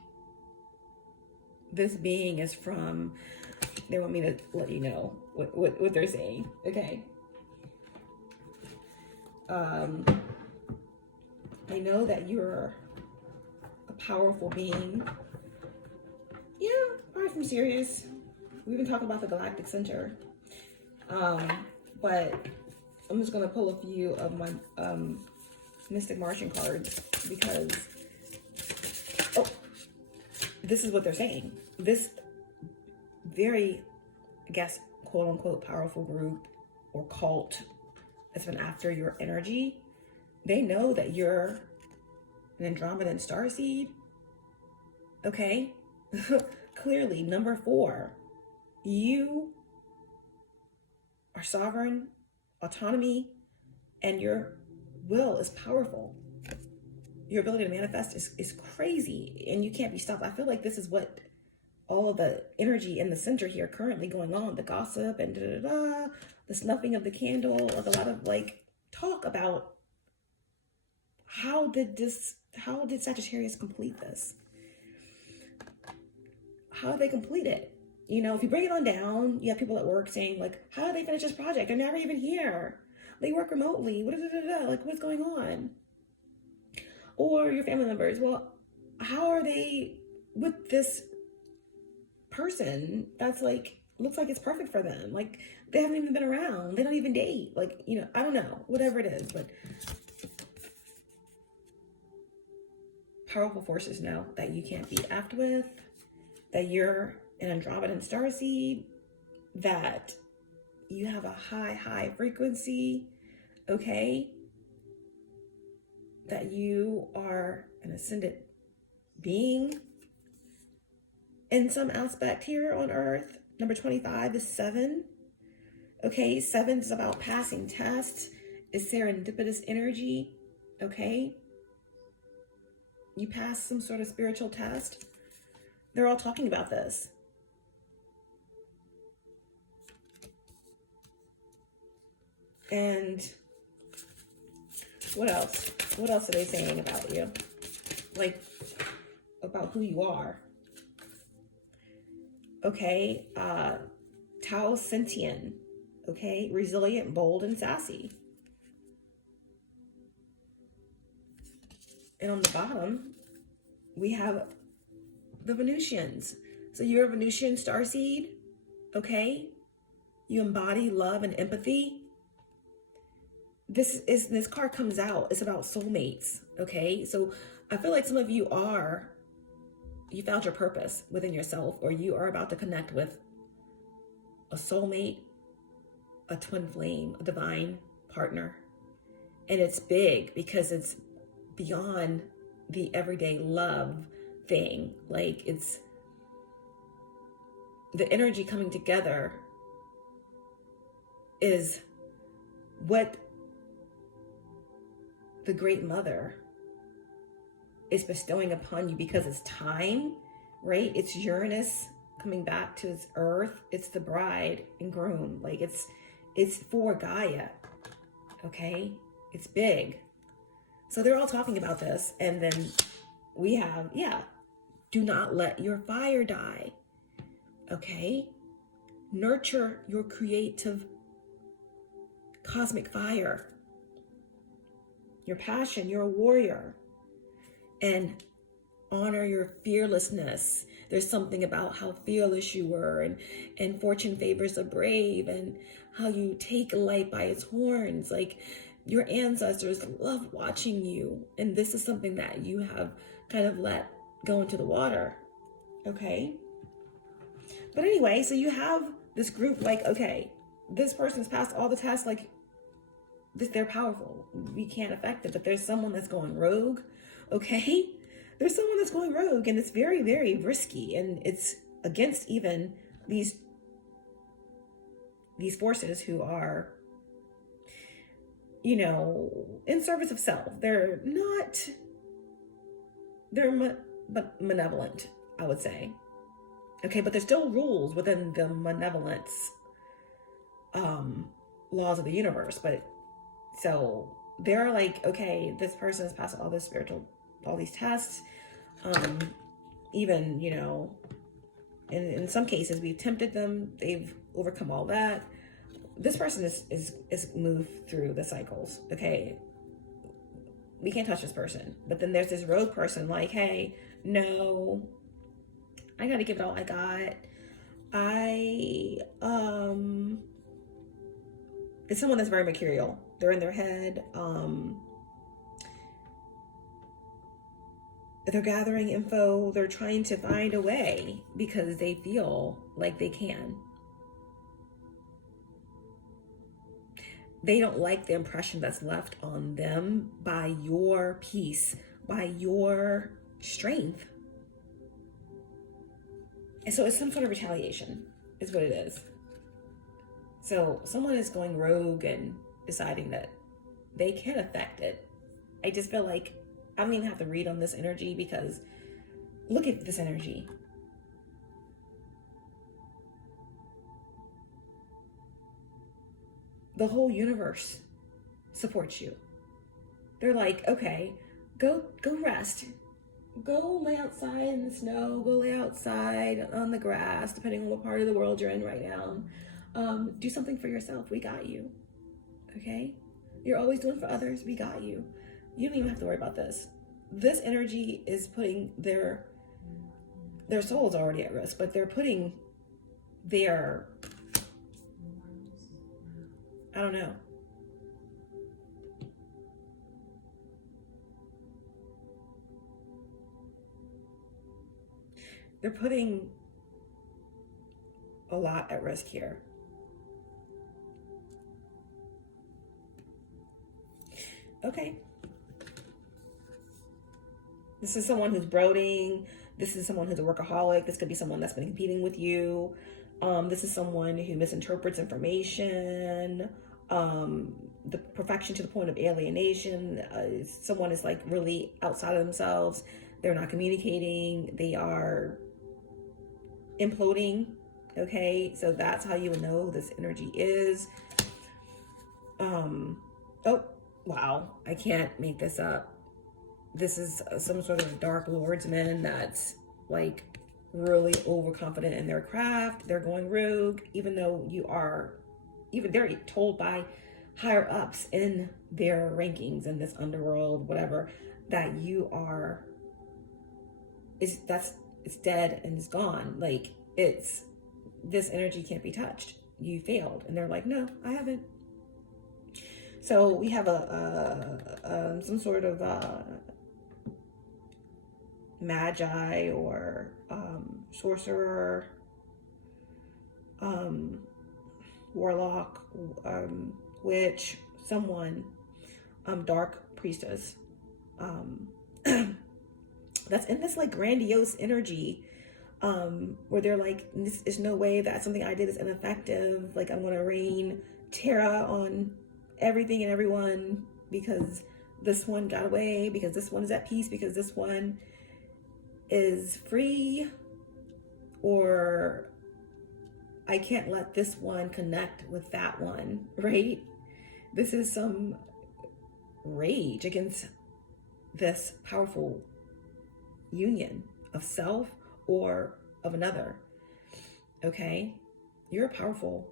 this being is from, they want me to let you know what they're saying. Okay. They know that you're a powerful being. Yeah, probably from Sirius. We've been talking about the galactic center. But I'm just going to pull a few of my Mystic Martian cards, because, this is what they're saying. This very, I guess, quote unquote, powerful group or cult that's been after your energy, they know that you're an Andromedan starseed. Okay? Clearly, number 4, you are sovereign, autonomy, and your will is powerful. Your ability to manifest is crazy, and you can't be stopped. I feel like this is what all of the energy in the center here currently going on, the gossip and the snuffing of the candle, like a lot of like talk about how did Sagittarius complete this? How did they complete it? You know, if you bring it on down, you have people at work saying, like, how did they finish this project? They're never even here. They work remotely. Like, what's going on? Or your family members, well, how are they with this person that's like, looks like it's perfect for them? Like, they haven't even been around. They don't even date. Like, you know, I don't know, whatever it is, but powerful forces know that you can't be effed with, that you're an Andromedan starseed, that you have a high frequency, okay? That you are an ascended being in some aspect here on Earth. Number 25 is 7. Okay, 7 is about passing tests. It's serendipitous energy. Okay, you pass some sort of spiritual test. They're all talking about this. And what else? What else are they saying about you? Like, about who you are. Okay, Tao Sentient. Okay, resilient, bold, and sassy. And on the bottom, we have the Venusians. So you're a Venusian starseed, okay? You embody love and empathy. This card comes out. It's about soulmates, okay? So I feel like some of you found your purpose within yourself, or you are about to connect with a soulmate, a twin flame, a divine partner. And it's big because it's beyond the everyday love thing. Like, it's the energy coming together is what the Great Mother is bestowing upon you, because it's time, right? It's Uranus coming back to its earth. It's the bride and groom. Like, it's for Gaia, okay? It's big. So they're all talking about this. And then we have, do not let your fire die, okay? Nurture your creative cosmic fire, your passion. You're a warrior. And honor your fearlessness. There's something about how fearless you were, and fortune favors the brave, and how you take life by its horns. Like, your ancestors love watching you, and this is something that you have kind of let go into the water, okay? But anyway, so you have this group, like, okay, this person's passed all the tests, like, they're powerful. We can't affect it, but there's someone that's going rogue, okay? There's someone that's going rogue, and it's very, very risky, and it's against even these forces who are, in service of self. They're malevolent, I would say. Okay, but there's still rules within the malevolence laws of the universe. But so they're like, okay, this person has passed all these tests. Even, in some cases we've tempted them, they've overcome all that. This person is moved through the cycles, okay? We can't touch this person. But then there's this rogue person, like, hey, no, I gotta give it all I got. It's someone that's very mercurial. They're in their head. They're gathering info. They're trying to find a way because they feel like they can. They don't like the impression that's left on them by your peace, by your strength. And so it's some sort of retaliation, is what it is. So someone is going rogue and deciding that they can affect it. I just feel like I don't even have to read on this energy, because look at this energy. The whole universe supports you. They're like, okay, go rest. Go lay outside in the snow. Go lay outside on the grass, depending on what part of the world you're in right now. Do something for yourself. We got you. Okay? You're always doing for others. We got you. You don't even have to worry about this. This energy is putting their soul's already at risk, but they're putting their, I don't know. They're putting a lot at risk here. Okay. This is someone who's brooding. This is someone who's a workaholic. This could be someone that's been competing with you. This is someone who misinterprets information, the perfection to the point of alienation. Someone is like really outside of themselves. They're not communicating. They are imploding. Okay, so that's how you would know this energy is. Oh, wow, I can't make this up. This is some sort of dark lordsman that's like really overconfident in their craft. They're going rogue, even though they're told by higher ups in their rankings in this underworld, whatever, that it's dead and it's gone. Like, this energy can't be touched. You failed. And they're like, no, I haven't. So we have some sort of magi or sorcerer, warlock, witch, someone, dark priestess, that's in this like grandiose energy, where they're like, there's no way that something I did is ineffective. Like, I'm going to rain terror on everything and everyone because this one got away, because this one is at peace, because this one is free, or I can't let this one connect with that one, right? This is some rage against this powerful union of self or of another. Okay, you're a powerful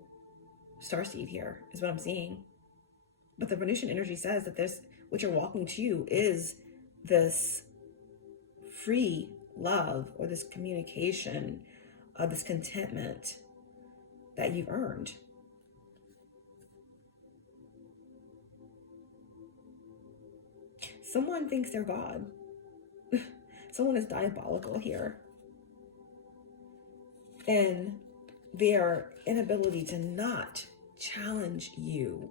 starseed here, is what I'm seeing. But the Venusian energy says that what you're walking to is this free love, or this communication, this contentment that you've earned. Someone thinks they're God. Someone is diabolical here. And their inability to not challenge you,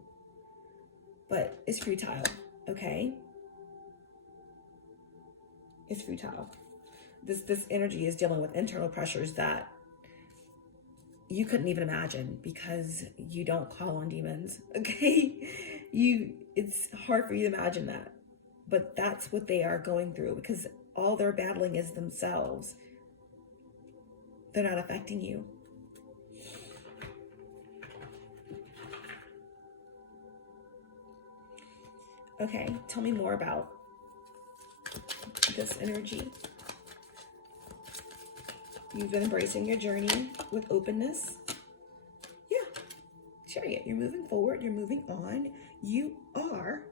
but it's futile, okay? It's futile. This energy is dealing with internal pressures that you couldn't even imagine, because you don't call on demons, okay? It's hard for you to imagine that, but that's what they are going through, because all they're battling is themselves. They're not affecting you. Okay, tell me more about this energy. You've been embracing your journey with openness. Yeah, Chariot, you're moving forward, you're moving on. You are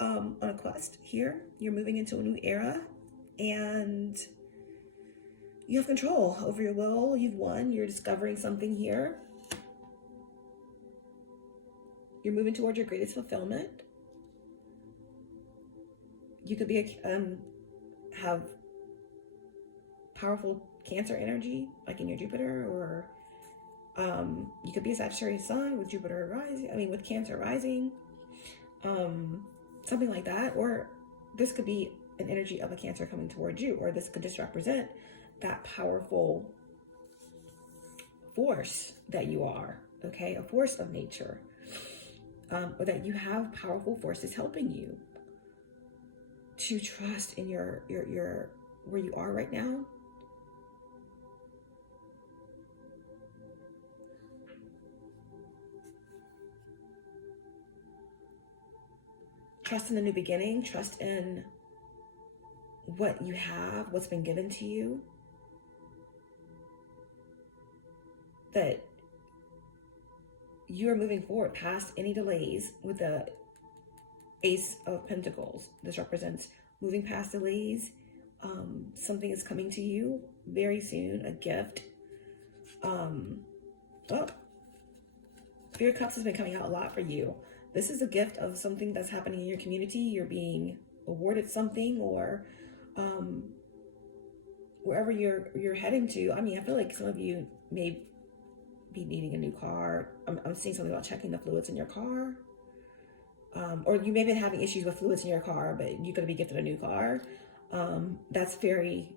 on a quest here. You're moving into a new era, and you have control over your will. You've won. You're discovering something here. You're moving towards your greatest fulfillment. You could be have powerful Cancer energy, like in your Jupiter, or you could be a Sagittarius sun with Jupiter rising. I mean, with Cancer rising, something like that. Or this could be an energy of a Cancer coming towards you, or this could just represent that powerful force that you are. Okay, a force of nature, or that you have powerful forces helping you to trust in your where you are right now. Trust in the new beginning, trust in what you have, what's been given to you. That you are moving forward past any delays with the Ace of Pentacles. This represents moving past delays. Something is coming to you very soon, a gift. Fear Cups has been coming out a lot for you. This is a gift of something that's happening in your community. You're being awarded something, or wherever you're heading to. I mean, I feel like some of you may be needing a new car. I'm seeing something about checking the fluids in your car. Or you may be having issues with fluids in your car, but you're going to be gifted a new car. That's very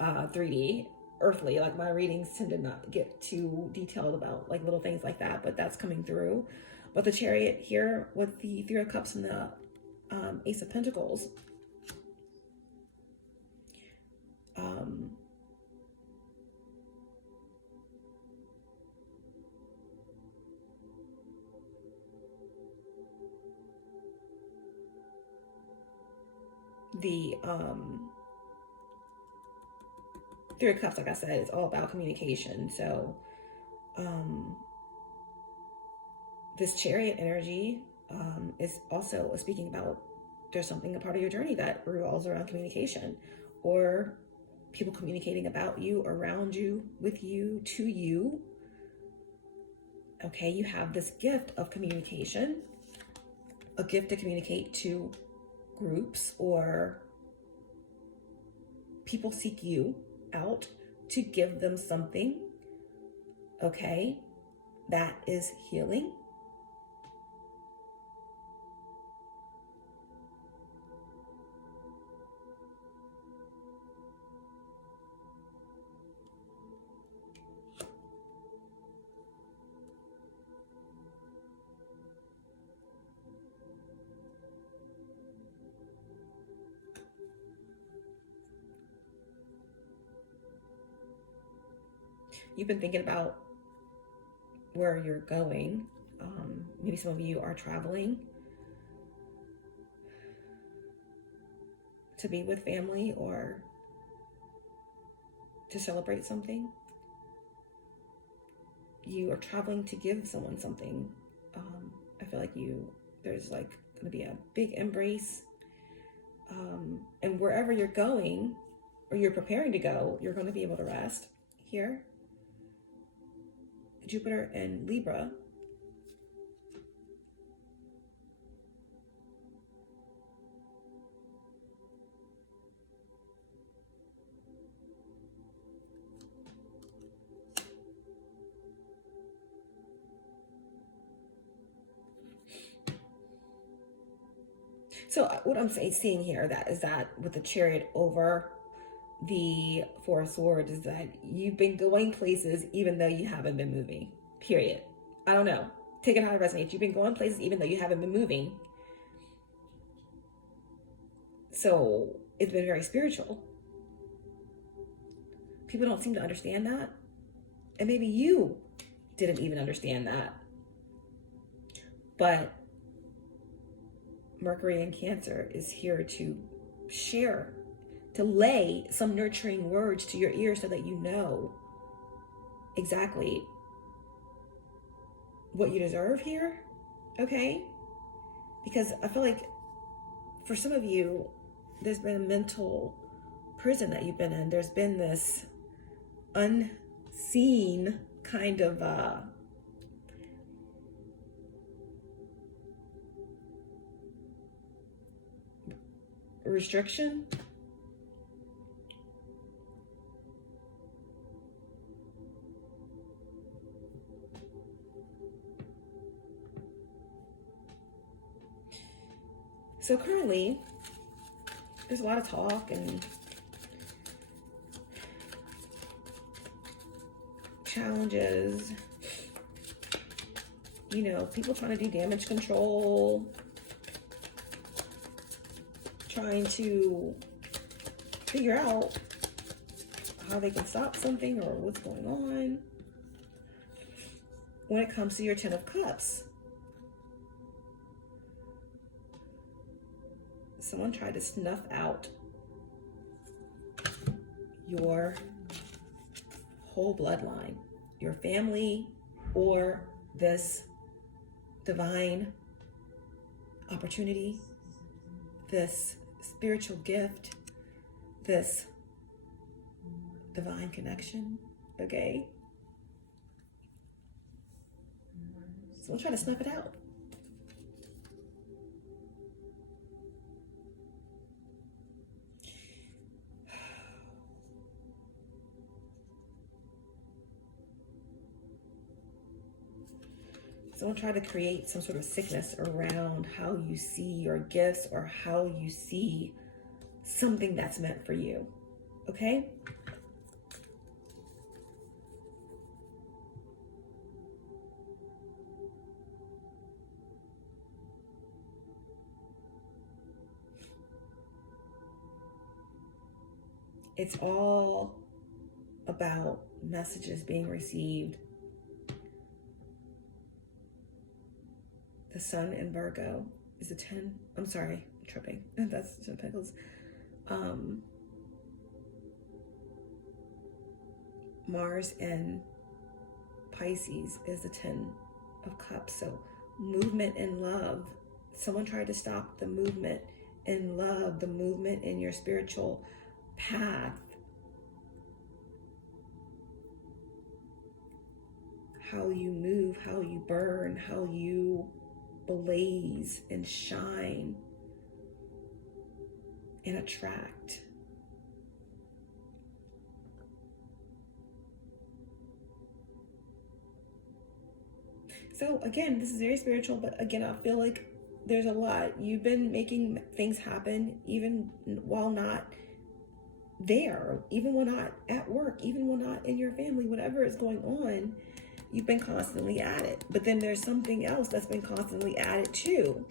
3D. earthly. Like my readings tend to not get too detailed about like little things like that, but that's coming through. But the Chariot here with the Three of Cups and the Ace of Pentacles, the Three of Cups, like I said, is all about communication. So this Chariot energy is also speaking about there's something, a part of your journey that revolves around communication, or people communicating about you, around you, with you, to you. Okay, you have this gift of communication, a gift to communicate to groups, or people seek you out to give them something, okay, that is healing. You've been thinking about where you're going. Maybe some of you are traveling to be with family or to celebrate something. You are traveling to give someone something. I feel like there's like going to be a big embrace. And wherever you're going, or you're preparing to go, you're going to be able to rest here. Jupiter and Libra. So what I'm seeing here is that with the Chariot over the Four of Swords, is that you've been going places even though you haven't been moving, period. I don't know, take it how it resonates. You've been going places even though you haven't been moving. So it's been very spiritual. People don't seem to understand that, and maybe you didn't even understand that. But Mercury in Cancer is here to share, to lay some nurturing words to your ears so that you know exactly what you deserve here, okay? Because I feel like for some of you, there's been a mental prison that you've been in. There's been this unseen kind of restriction. So currently, there's a lot of talk and challenges, you know, people trying to do damage control, trying to figure out how they can stop something or what's going on. When it comes to your Ten of Cups, someone tried to snuff out your whole bloodline, your family, or this divine opportunity, this spiritual gift, this divine connection, okay? So we'll try to snuff it out. Someone try to create some sort of sickness around how you see your gifts or how you see something that's meant for you, okay? It's all about messages being received. The sun in Virgo is a 10. I'm sorry, I'm tripping. That's 10 Pentacles. Mars in Pisces is the 10 of Cups. So movement in love. Someone tried to stop the movement in love, the movement in your spiritual path. How you move, how you burn, how you blaze and shine and attract. So again, this is very spiritual, but again, I feel like there's a lot. You've been making things happen even while not there, even when not at work, even when not in your family, whatever is going on, you've been constantly at it. But then there's something else that's been constantly added too,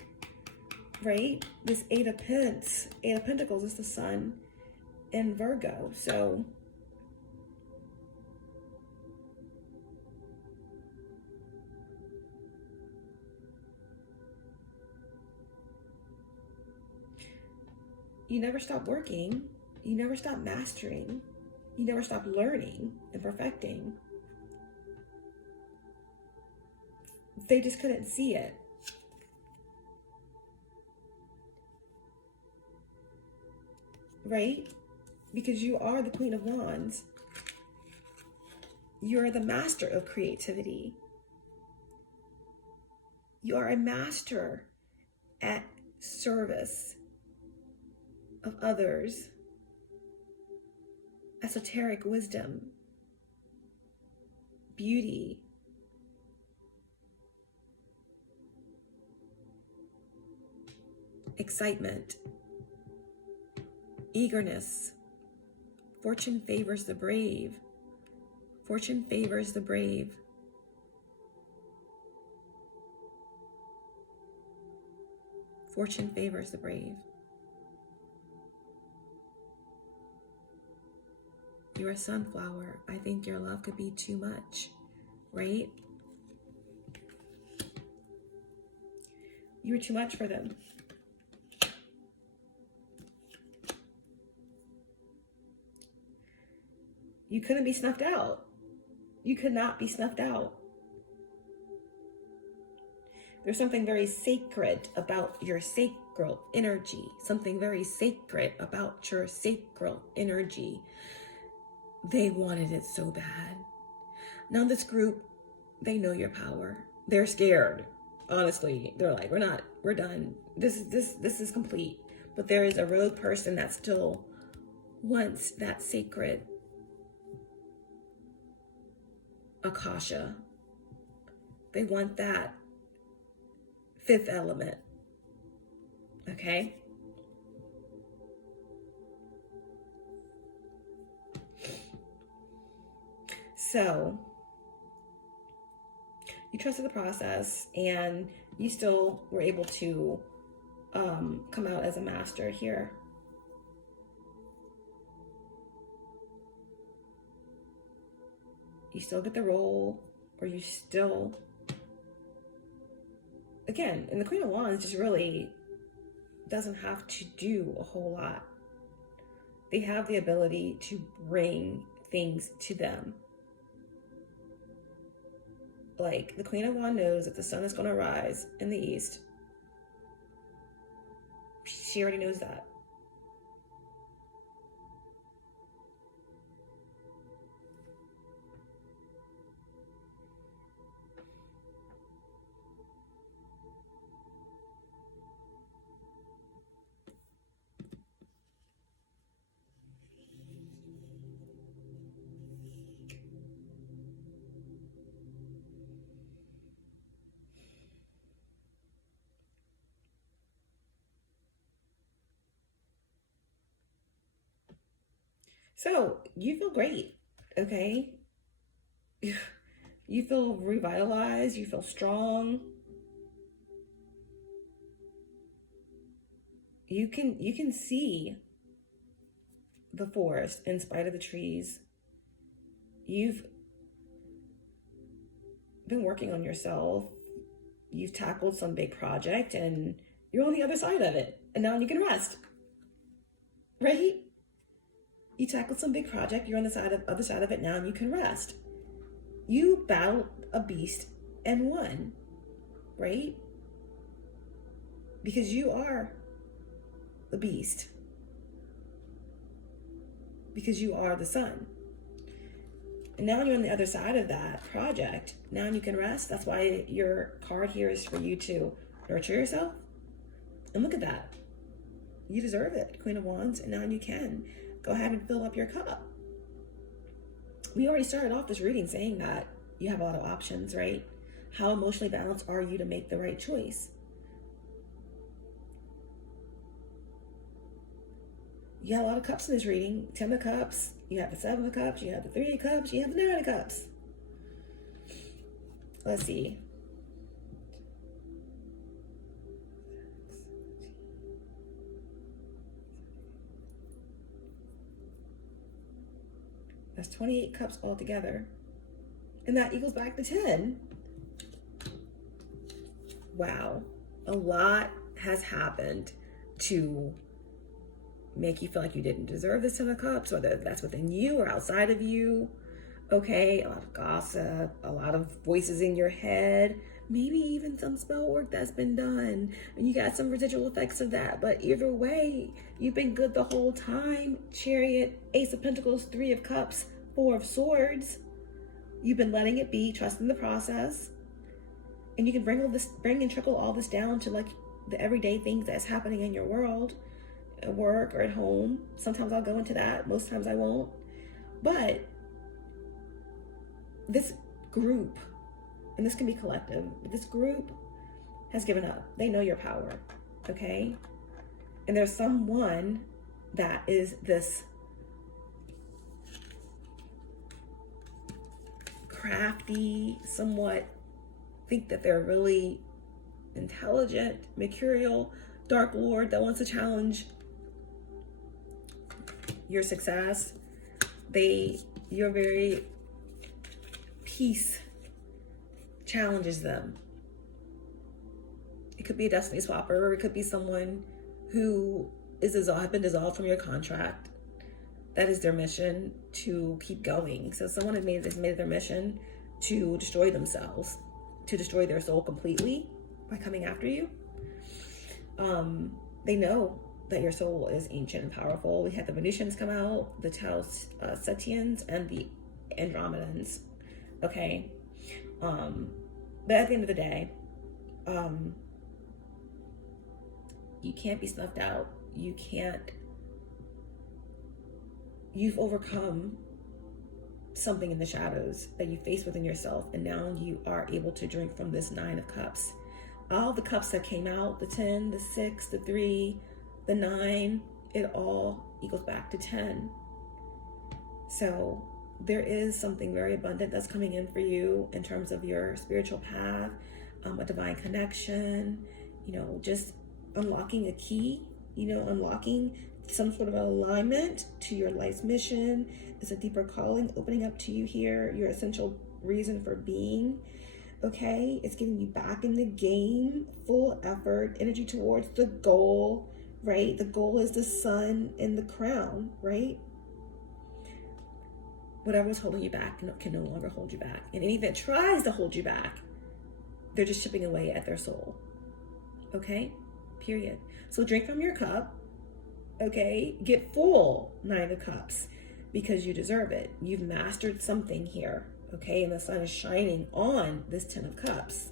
right? This Eight of Pentacles is the sun in Virgo. So you never stop working, you never stop mastering, you never stop learning and perfecting. They just couldn't see it. Right? Because you are the Queen of Wands. You're the master of creativity. You are a master at service of others. Esoteric wisdom. Beauty. Excitement. Eagerness. Fortune favors the brave. Fortune favors the brave. Fortune favors the brave. You're a sunflower. I think your love could be too much, right? You were too much for them. You couldn't be snuffed out. You could not be snuffed out. There's something very sacred about your sacral energy. Something very sacred about your sacral energy. They wanted it so bad. Now this group, they know your power. They're scared. Honestly, they're like, we're done. This is complete. But there is a rogue person that still wants that sacred Akasha. They want that fifth element. Okay? So, you trusted the process and you still were able to come out as a master here. You still get the role, or you still, again, and the Queen of Wands just really doesn't have to do a whole lot. They have the ability to bring things to them. Like, the Queen of Wands knows that the sun is going to rise in the east. She already knows that. So you feel great, okay? You feel revitalized, you feel strong. You can see the forest, in spite of the trees. You've been working on yourself. You've tackled some big project and you're on the other side of it. And now you can rest. Right? You tackled some big project, you're on the other side of it now, and you can rest. You battled a beast and won, right? Because you are the beast. Because you are the sun. And now you're on the other side of that project. Now you can rest. That's why your card here is for you to nurture yourself. And look at that. You deserve it, Queen of Wands, and now you can go ahead and fill up your cup. We already started off this reading saying that you have a lot of options, right? How emotionally balanced are you to make the right choice? You have a lot of cups in this reading. 10 of Cups, you have the 7 of Cups, you have the 3 of Cups, you have the 9 of Cups. Let's see. That's 28 cups altogether. And that equals back to 10. Wow. A lot has happened to make you feel like you didn't deserve this 10 of cups, whether that's within you or outside of you. Okay, a lot of gossip, a lot of voices in your head, maybe even some spell work that's been done, and you got some residual effects of that. But either way, you've been good the whole time. Chariot, Ace of Pentacles, 3 of Cups, 4 of Swords. You've been letting it be, trusting the process. And you can bring and trickle all this down to like the everyday things that's happening in your world, at work or at home. Sometimes I'll go into that, most times I won't. But this group, and this can be collective, but this group has given up. They know your power, okay? And there's someone that is this crafty, somewhat think that they're really intelligent, mercurial, dark lord that wants to challenge your success. Your very peace challenges them. It could be a destiny swapper, or it could be someone who has been dissolved from your contract. That is their mission, to keep going. So someone has made it their mission to destroy themselves, to destroy their soul completely by coming after you. They know that your soul is ancient and powerful. We had the Venusians come out, the Setians, and the Andromedans. Okay. But at the end of the day, you can't be snuffed out. You've overcome something in the shadows that you face within yourself, and now you are able to drink from this 9 of Cups. All the cups that came out, the 10, the 6, the 3, the 9, it all equals back to 10. So there is something very abundant that's coming in for you in terms of your spiritual path, a divine connection, just unlocking a key, unlocking some sort of alignment to your life's mission. It's a deeper calling opening up to you here, your essential reason for being. Okay, it's getting you back in the game, full effort, energy towards the goal, right? The goal is the sun and the crown, right? Whatever's holding you back can no longer hold you back. And anything that tries to hold you back, they're just chipping away at their soul. Okay, period. So drink from your cup, okay? Get full 9 of Cups because you deserve it. You've mastered something here. Okay, and the sun is shining on this 10 of Cups.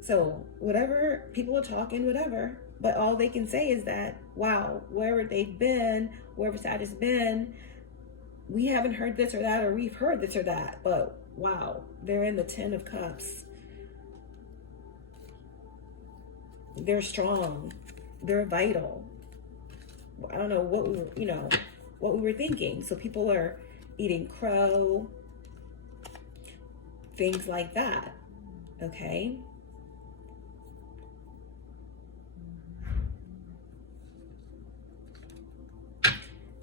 So whatever, people are talking, whatever, but all they can say is that, wow, wherever they've been, wherever Sag has been, we haven't heard this or that, or we've heard this or that, but wow, they're in the 10 of Cups. They're strong. They're vital. I don't know what we were thinking. So people are eating crow, things like that, okay?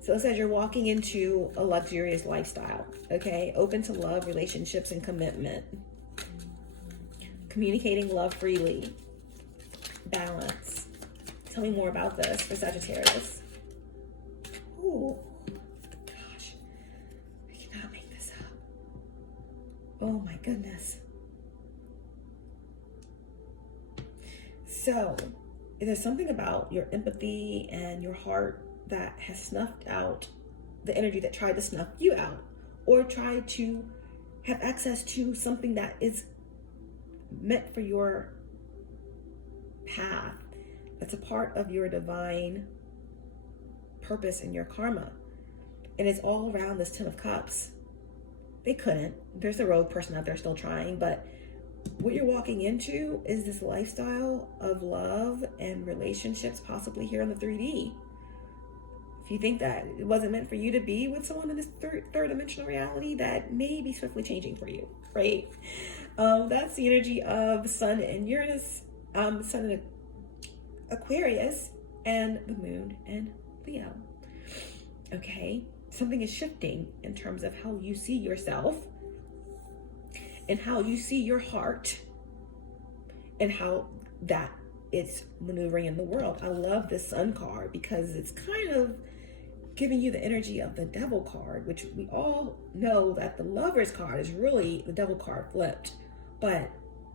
So it says you're walking into a luxurious lifestyle, okay? Open to love, relationships, and commitment. Communicating love freely. Balance. Tell me more about this for Sagittarius. Oh, gosh. I cannot make this up. Oh my goodness. So, there's something about your empathy and your heart that has snuffed out the energy that tried to snuff you out, or tried to have access to something that is meant for your path, that's a part of your divine purpose and your karma. And it's all around this 10 of Cups. They couldn't. There's a rogue person out there still trying, but what you're walking into is this lifestyle of love and relationships, possibly here in the 3D. If you think that it wasn't meant for you to be with someone in this third dimensional reality, that may be swiftly changing for you, right? That's the energy of Sun and Uranus, Sun and Aquarius, and the Moon and Leo. Okay, something is shifting in terms of how you see yourself and how you see your heart and how that it's maneuvering in the world. I love this Sun card because it's kind of giving you the energy of the Devil card, which we all know that the Lovers card is really the Devil card flipped. But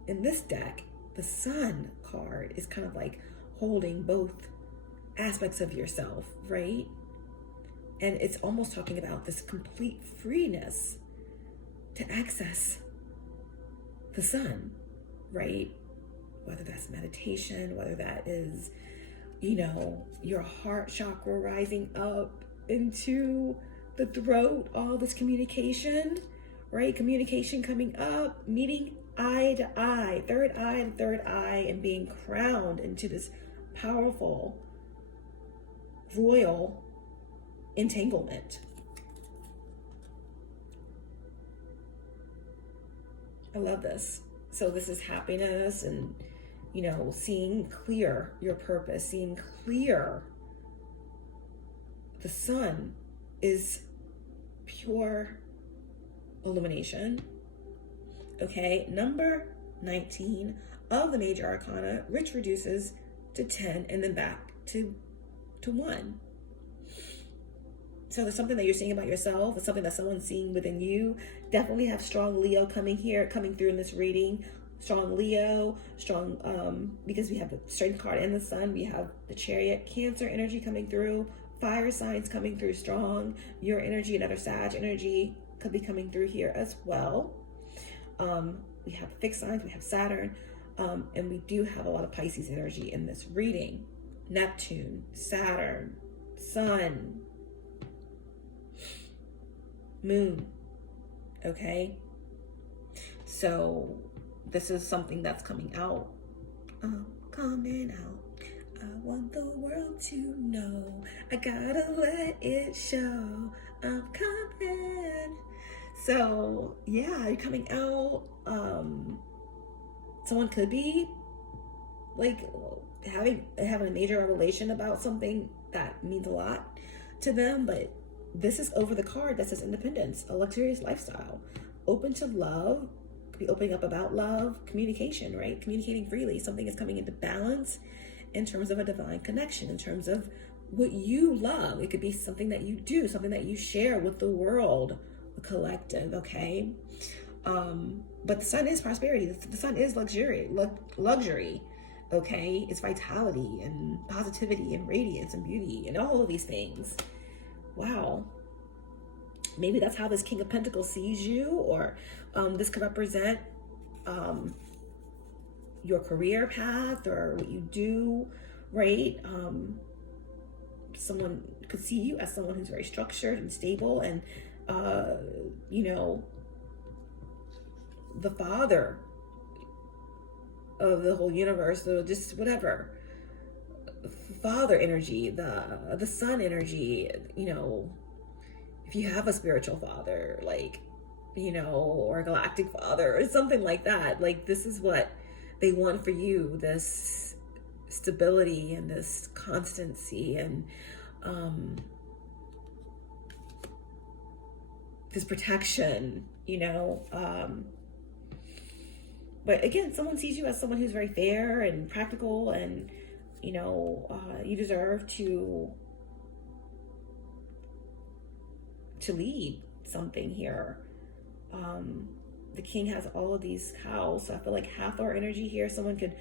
in this deck, the Sun card is kind of like holding both aspects of yourself, right? And it's almost talking about this complete freeness to access the Sun, right? Whether that's meditation, whether that is, you know, your heart chakra rising up into the throat, all this communication, right? Communication coming up, meeting eye to eye, third eye to third eye, and being crowned into this powerful royal entanglement. I love this. So this is happiness and, you know, seeing clear your purpose, seeing clear. The Sun is pure illumination. Okay, number 19 of the major arcana, which reduces to 10 and then back to 1. So there's something that you're seeing about yourself. It's something that someone's seeing within you. Definitely have strong Leo coming through in this reading. Strong Leo, strong, because we have the Strength card and the Sun. We have the Chariot, Cancer energy coming through. Fire signs coming through strong. Your energy, another Sag energy could be coming through here as well. We have fixed signs, we have Saturn, and we do have a lot of Pisces energy in this reading. Neptune, Saturn, Sun, Moon, okay? So this is something that's coming out. Coming out. I want the world to know. I gotta let it show. I'm coming. So yeah, you're coming out. Someone could be like having a major revelation about something that means a lot to them, but this is over the card that says independence, a luxurious lifestyle, open to love, could be opening up about love, communication, right? Communicating freely. Something is coming into balance in terms of a divine connection, in terms of what you love. It could be something that you do, something that you share with the world, the collective, okay? But the Sun is prosperity. The Sun is luxury, okay? It's vitality and positivity and radiance and beauty and all of these things. Wow. Maybe that's how this King of Pentacles sees you, or this could represent your career path or what you do, right? Someone could see you as someone who's very structured and stable and, you know, the father of the whole universe, so just whatever. Father energy, the Sun energy, you know, if you have a spiritual father, like, you know, or a galactic father or something like that, like this is what they want for you, this stability and this constancy and this protection, but again, someone sees you as someone who's very fair and practical, and you deserve to lead something here. The king has all of these cows, so I feel like half our energy here, someone could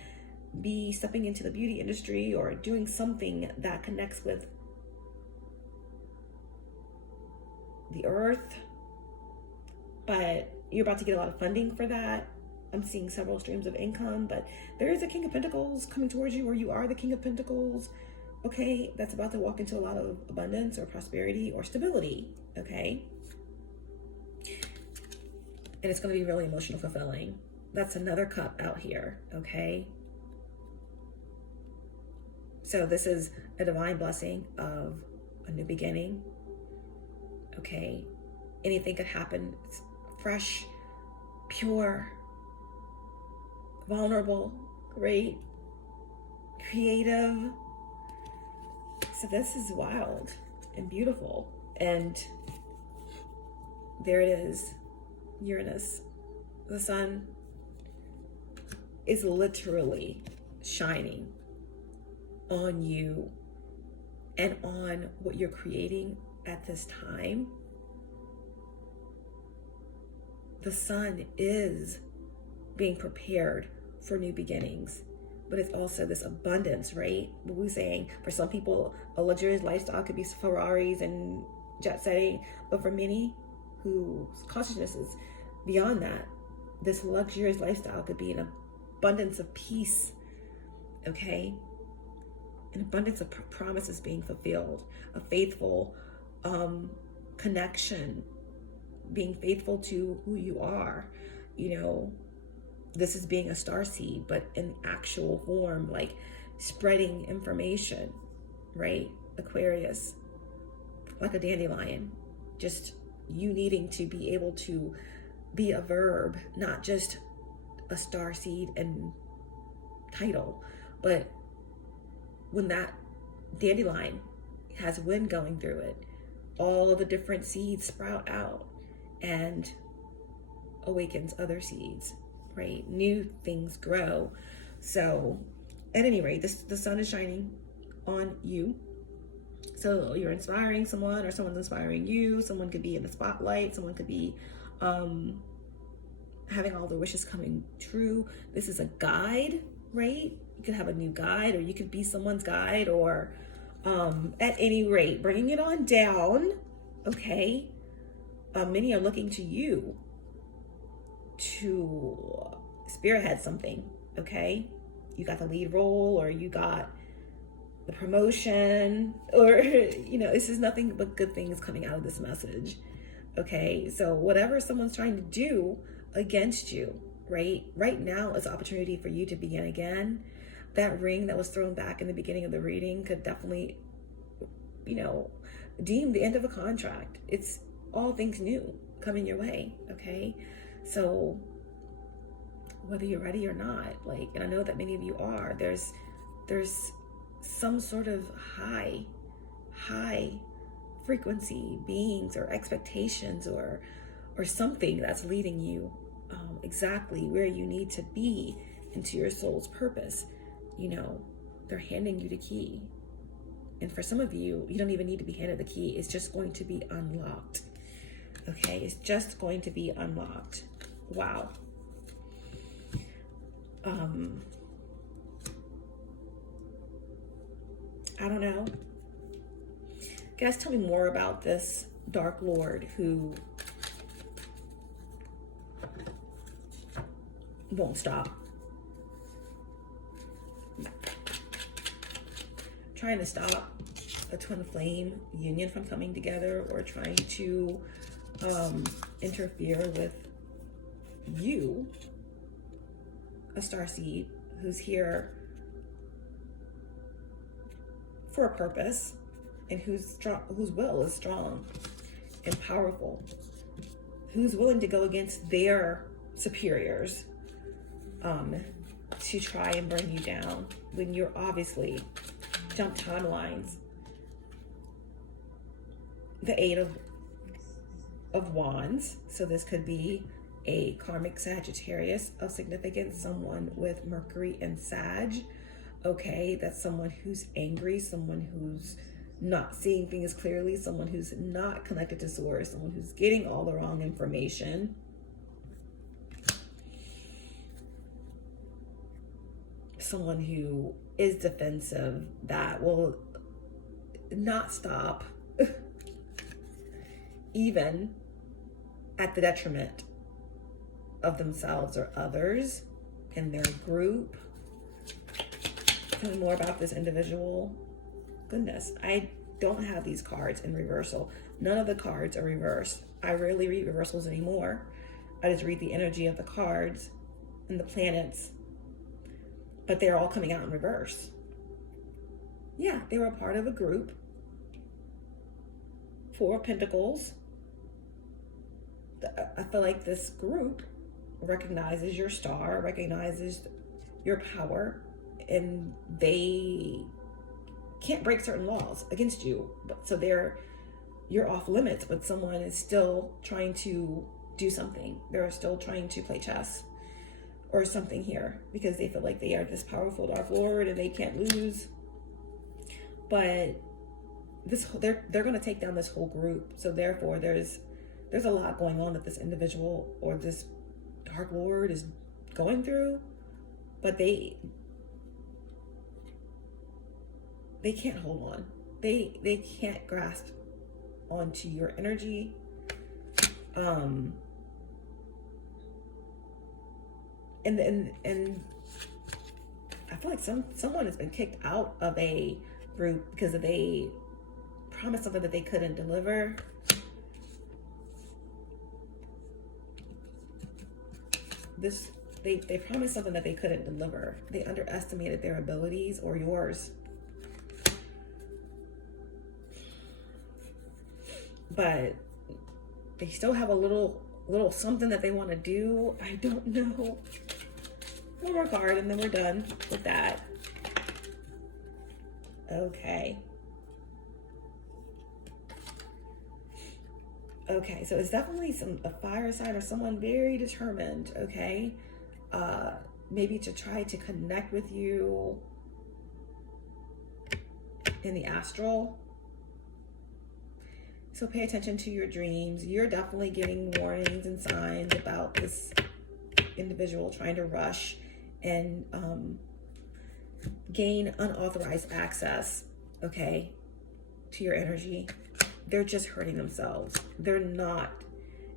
be stepping into the beauty industry or doing something that connects with the earth, but you're about to get a lot of funding for that. I'm seeing several streams of income, but there is a King of Pentacles coming towards you, or you are the King of Pentacles, okay? That's about to walk into a lot of abundance or prosperity or stability, okay? And it's going to be really emotional fulfilling. That's another cup out here, okay? So this is a divine blessing of a new beginning, okay? Anything could happen. It's fresh, pure, vulnerable, great, creative. So this is wild and beautiful. And there it is, Uranus. The sun is literally shining on you and on what you're creating at this time. The sun is being prepared for new beginnings, but it's also this abundance, right? What we're saying, for some people, a luxurious lifestyle could be Ferraris and jet setting, but for many whose consciousness is beyond that, this luxurious lifestyle could be an abundance of peace, okay? An abundance of promises being fulfilled, a faithful connection, being faithful to who you are. This is being a starseed, but in actual form, like spreading information, right? Aquarius, like a dandelion, just you needing to be able to be a verb, not just a starseed and title, but when that dandelion has wind going through it, all of the different seeds sprout out and awakens other seeds, right? New things grow. So at any rate, the sun is shining on you. So you're inspiring someone, or someone's inspiring you. Someone could be in the spotlight. Someone could be having all their wishes coming true. This is a guide, right? You could have a new guide, or you could be someone's guide, or at any rate, bringing it on down, okay? Many are looking to you to spearhead something, okay? You got the lead role, or you got the promotion, or, this is nothing but good things coming out of this message, okay? So whatever someone's trying to do against you, right now is an opportunity for you to begin again. That ring that was thrown back in the beginning of the reading could definitely, deem the end of a contract. It's all things new coming your way, okay? So whether you're ready or not, and I know that many of you are, there's some sort of high frequency beings or expectations or something that's leading you exactly where you need to be into your soul's purpose. They're handing you the key. And for some of you, you don't even need to be handed the key. It's just going to be unlocked. Okay, it's just going to be unlocked. Wow. I don't know. Guys, tell me more about this Dark Lord who won't stop. Trying to stop a twin flame union from coming together, or trying to interfere with you, a starseed who's here for a purpose, and whose will is strong and powerful, who's willing to go against their superiors to try and bring you down when you're obviously jump timelines. The Eight of of Wands. So this could be a karmic Sagittarius of significance, someone with Mercury and Sag. Okay, that's someone who's angry, someone who's not seeing things clearly, someone who's not connected to source, someone who's getting all the wrong information. Someone who is defensive, that will not stop even at the detriment of themselves or others in their group. Tell me more about this individual. Goodness, I don't have these cards in reversal. None of the cards are reversed. I rarely read reversals anymore. I just read the energy of the cards and the planets, but they're all coming out in reverse. Yeah, they were a part of a group. Four of Pentacles. I feel like this group recognizes your star, recognizes your power, and they can't break certain laws against you. So you're off limits, but someone is still trying to do something. They're still trying to play chess or something here because they feel like they are this powerful Dark Lord and they can't lose. But they're going to take down this whole group. So therefore, there's a lot going on that this individual or this Dark Lord is going through, but they can't hold on. They can't grasp onto your energy. And I feel like someone has been kicked out of a group because they promised something that they couldn't deliver. They promised something that they couldn't deliver. They underestimated their abilities or yours. But they still have a little something that they want to do. I don't know. One more card and then we're done with that. Okay. Okay, so it's definitely a fire sign or someone very determined, okay? Maybe to try to connect with you in the astral. So pay attention to your dreams. You're definitely getting warnings and signs about this individual trying to rush and gain unauthorized access, okay, to your energy. They're just hurting themselves. They're not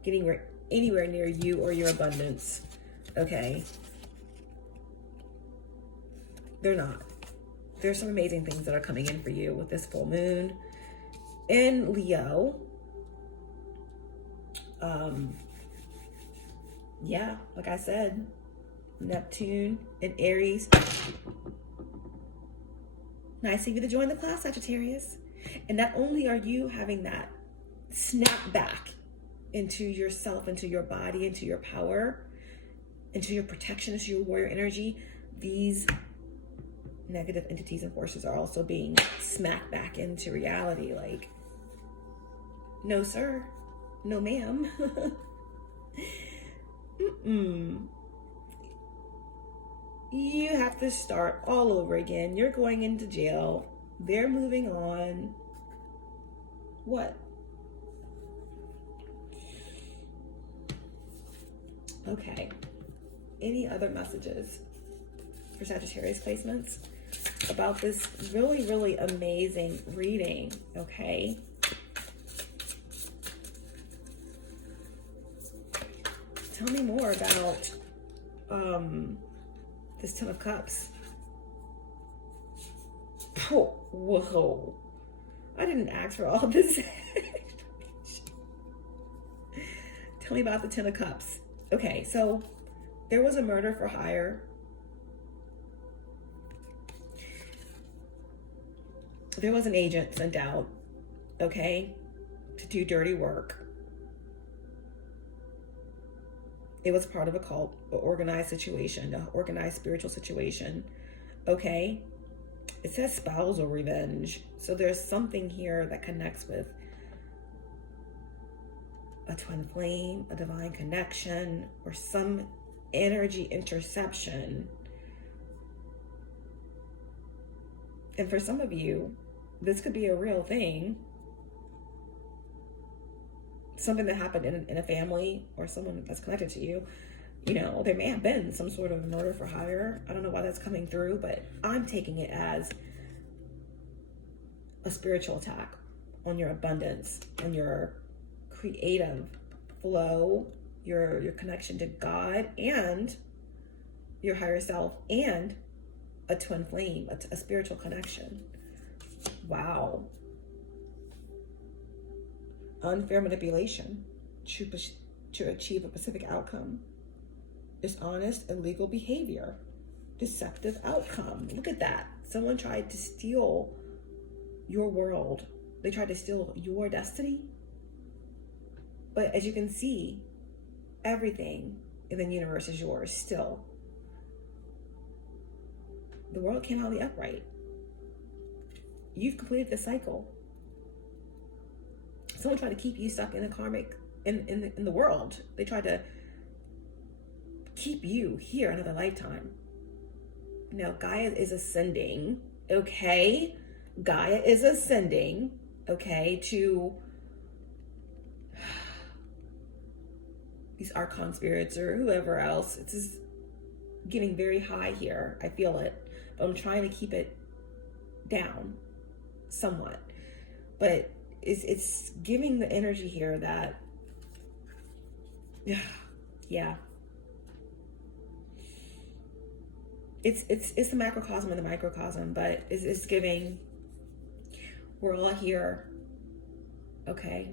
getting anywhere near you or your abundance, okay? They're not. There's some amazing things that are coming in for you with this full moon in Leo. Yeah, like I said, Neptune and Aries. Nice of you to join the class, Sagittarius. And not only are you having that snap back into yourself, into your body, into your power, into your protection, into your warrior energy, these negative entities and forces are also being smacked back into reality. Like, no sir, no ma'am. You have to start all over again. You're going into jail. They're moving on. What? Okay. Any other messages for Sagittarius placements about this really, really amazing reading? Okay. Tell me more about this Ten of Cups. Oh, whoa. I didn't ask for all this. Tell me about the Ten of Cups. Okay, so there was a murder for hire. There was an agent sent out, okay, to do dirty work. It was part of a cult, an organized situation, an organized spiritual situation, okay? It says spousal revenge. So there's something here that connects with a twin flame, a divine connection, or some energy interception. And for some of you, this could be a real thing. Something that happened in a family or someone that's connected to you. You know, there may have been some sort of murder for hire. I don't know why that's coming through, but I'm taking it as a spiritual attack on your abundance and your creative flow, your connection to God and your higher self, and a twin flame, a spiritual connection. Wow. Unfair manipulation to achieve a specific outcome. Dishonest, illegal behavior. Deceptive outcome. Look at that. Someone tried to steal your world. They tried to steal your destiny. But as you can see, everything in the universe is yours still. The world came out of the upright. You've completed the cycle. Someone tried to keep you stuck in a karmic, in the world. They tried to keep you here another lifetime. Now, Gaia is ascending, okay? Gaia is ascending, okay, to these archon spirits or whoever else. It's just getting very high here. I feel it. But I'm trying to keep it down somewhat. But it's giving the energy here that, yeah. It's the macrocosm and the microcosm, but it's giving, we're all here, okay?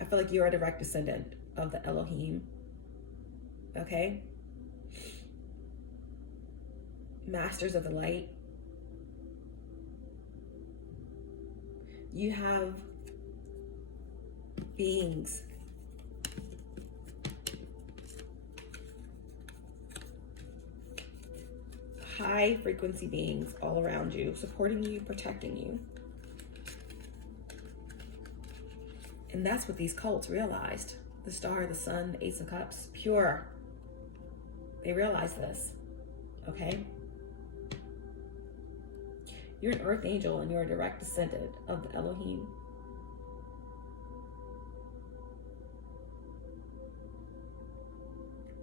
I feel like you're a direct descendant of the Elohim, okay? Masters of the light. You have beings high frequency beings all around you, supporting you, protecting you. And that's what these cults realized. The star, the sun, the Ace of Cups, pure. They realized this, okay? You're an earth angel and you're a direct descendant of the Elohim.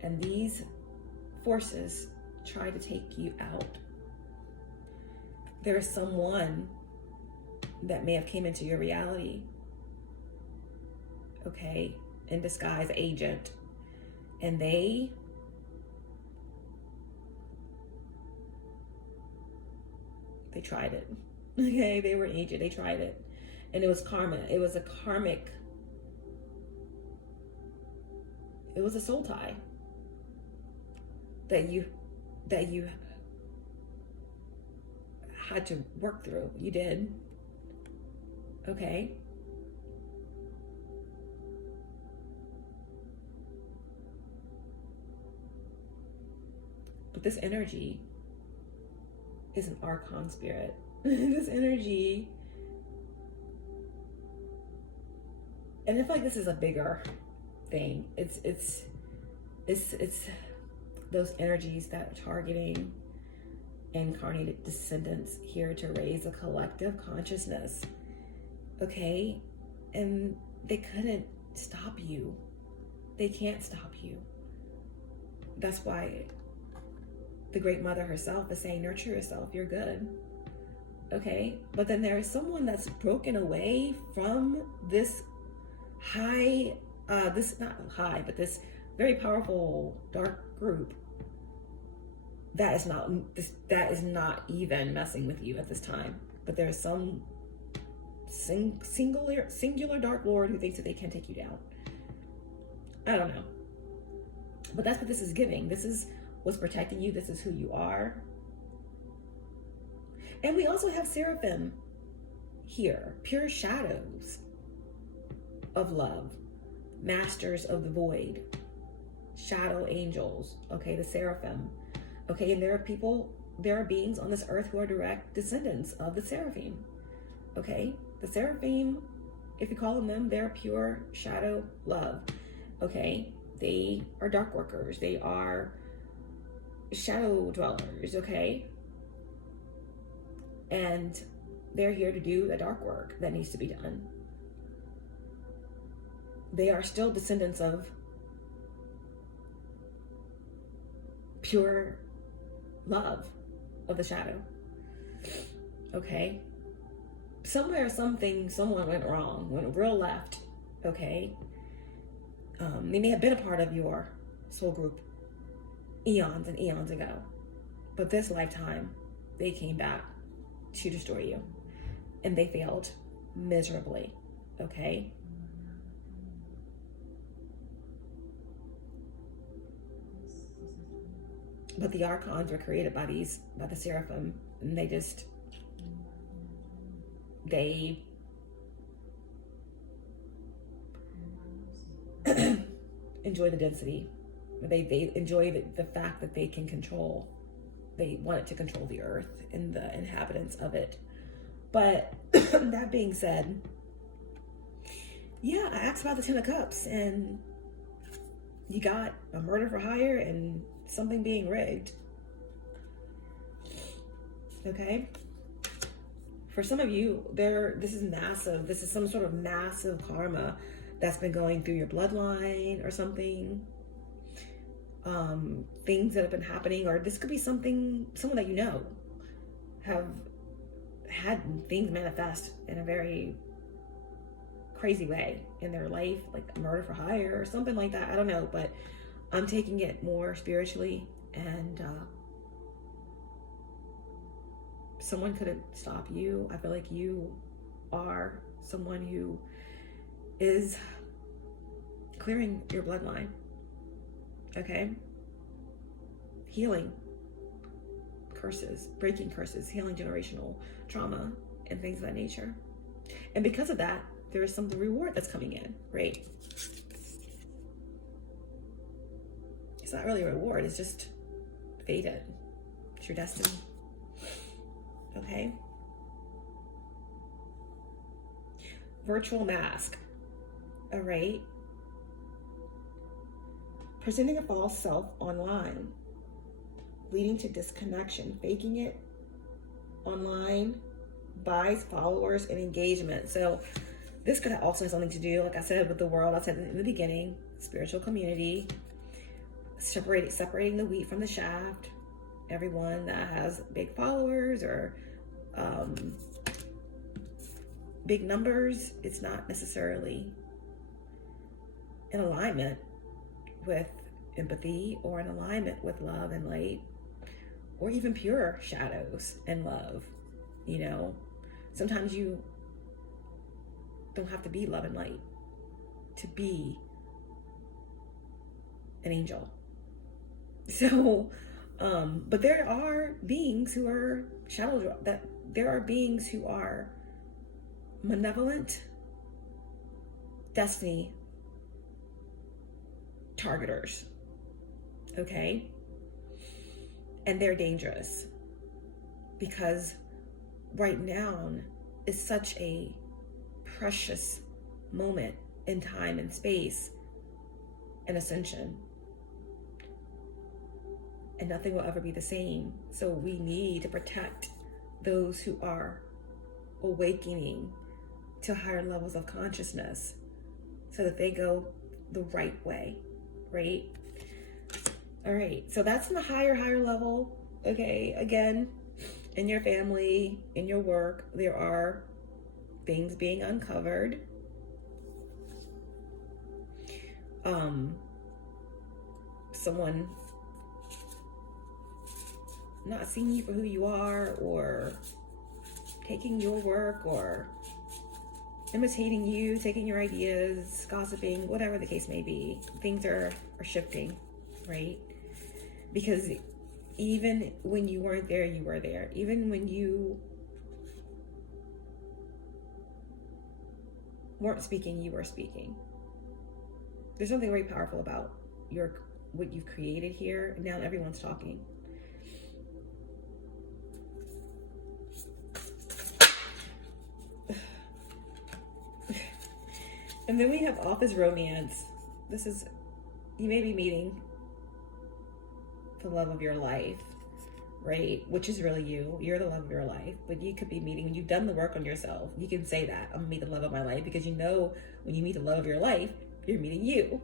And these forces try to take you out. There is someone that may have came into your reality, okay, in disguise, agent, and they tried it. Okay, they were an agent, they tried it. And it was karma. It was a karmic, it was a soul tie that you had to work through. You did. Okay. But this energy is an archon spirit. This energy, and I feel like this is a bigger thing. It's those energies that are targeting incarnated descendants here to raise a collective consciousness, okay? And they couldn't stop you. They can't stop you. That's why the Great Mother herself is saying, nurture yourself, you're good, okay? But then there is someone that's broken away from this high, this not high, but this very powerful dark group that is not even messing with you at this time. But there's some singular dark lord who thinks that they can take you down. I don't know. But that's what this is giving. This is what's protecting you. This is who you are. And we also have seraphim here, pure shadows of love, masters of the void, shadow angels, okay, the seraphim. Okay, and there are beings on this earth who are direct descendants of the seraphim. Okay, the seraphim if you call them, they're pure shadow love. Okay? They are dark workers. They are shadow dwellers, okay? And they're here to do the dark work that needs to be done. They are still descendants of pure love of the shadow, okay? Somewhere, someone went wrong, went real left, okay? They may have been a part of your soul group eons and eons ago, but this lifetime, they came back to destroy you, and they failed miserably, okay? But the archons were created by the seraphim, and they enjoy the density. They enjoy the fact that they can control. They wanted to control the earth and the inhabitants of it. But that being said, yeah, I asked about the Ten of Cups, and you got a murder for hire and something being rigged. Okay? For some of you, this is massive. This is some sort of massive karma that's been going through your bloodline or something. Things that have been happening, or this could be someone that you know have had things manifest in a very crazy way in their life, like a murder for hire or something like that. I don't know, but I'm taking it more spiritually, and someone couldn't stop you. I feel like you are someone who is clearing your bloodline, okay? Healing curses, breaking curses, healing generational trauma and things of that nature. And because of that, there is some reward that's coming in, right? It's not really a reward, it's just fated. It's your destiny. Okay? Virtual mask. All right? Presenting a false self online, leading to disconnection. Faking it online buys followers and engagement. So this could also have something to do, like I said, with the world. I said in the beginning, spiritual community, separating the wheat from the shaft. Everyone that has big followers or big numbers, it's not necessarily in alignment with empathy or in alignment with love and light, or even pure shadows and love. You know, sometimes you don't have to be love and light to be an angel. So, but there are beings who are there are beings who are malevolent destiny targeters, okay? And they're dangerous because right now is such a precious moment in time and space and ascension, and nothing will ever be the same. So we need to protect those who are awakening to higher levels of consciousness so that they go the right way, right? All right, so that's in the higher level. Okay, again, in your family, in your work, there are things being uncovered. Someone not seeing you for who you are, or taking your work, or imitating you, taking your ideas, gossiping, whatever the case may be. Things are shifting, right? Because even when you weren't there, you were there. Even when you weren't speaking, you were speaking. There's something very powerful about what you've created here. Now everyone's talking. And then we have office romance. This is, you may be meeting the love of your life, right? Which is really you. You're the love of your life. But you could be meeting, when you've done the work on yourself, you can say that, I'm gonna meet the love of my life, because you know when you meet the love of your life, you're meeting you.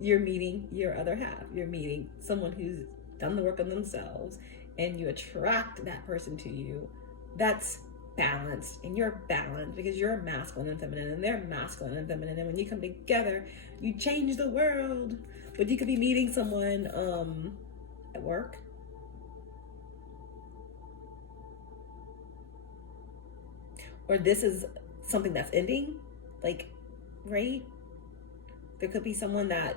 You're meeting your other half. You're meeting someone who's done the work on themselves, and you attract that person to you. That's balanced, and you're balanced because you're masculine and feminine, and they're masculine and feminine, and when you come together, you change the world. But you could be meeting someone at work, or this is something that's ending, like, right? There could be someone that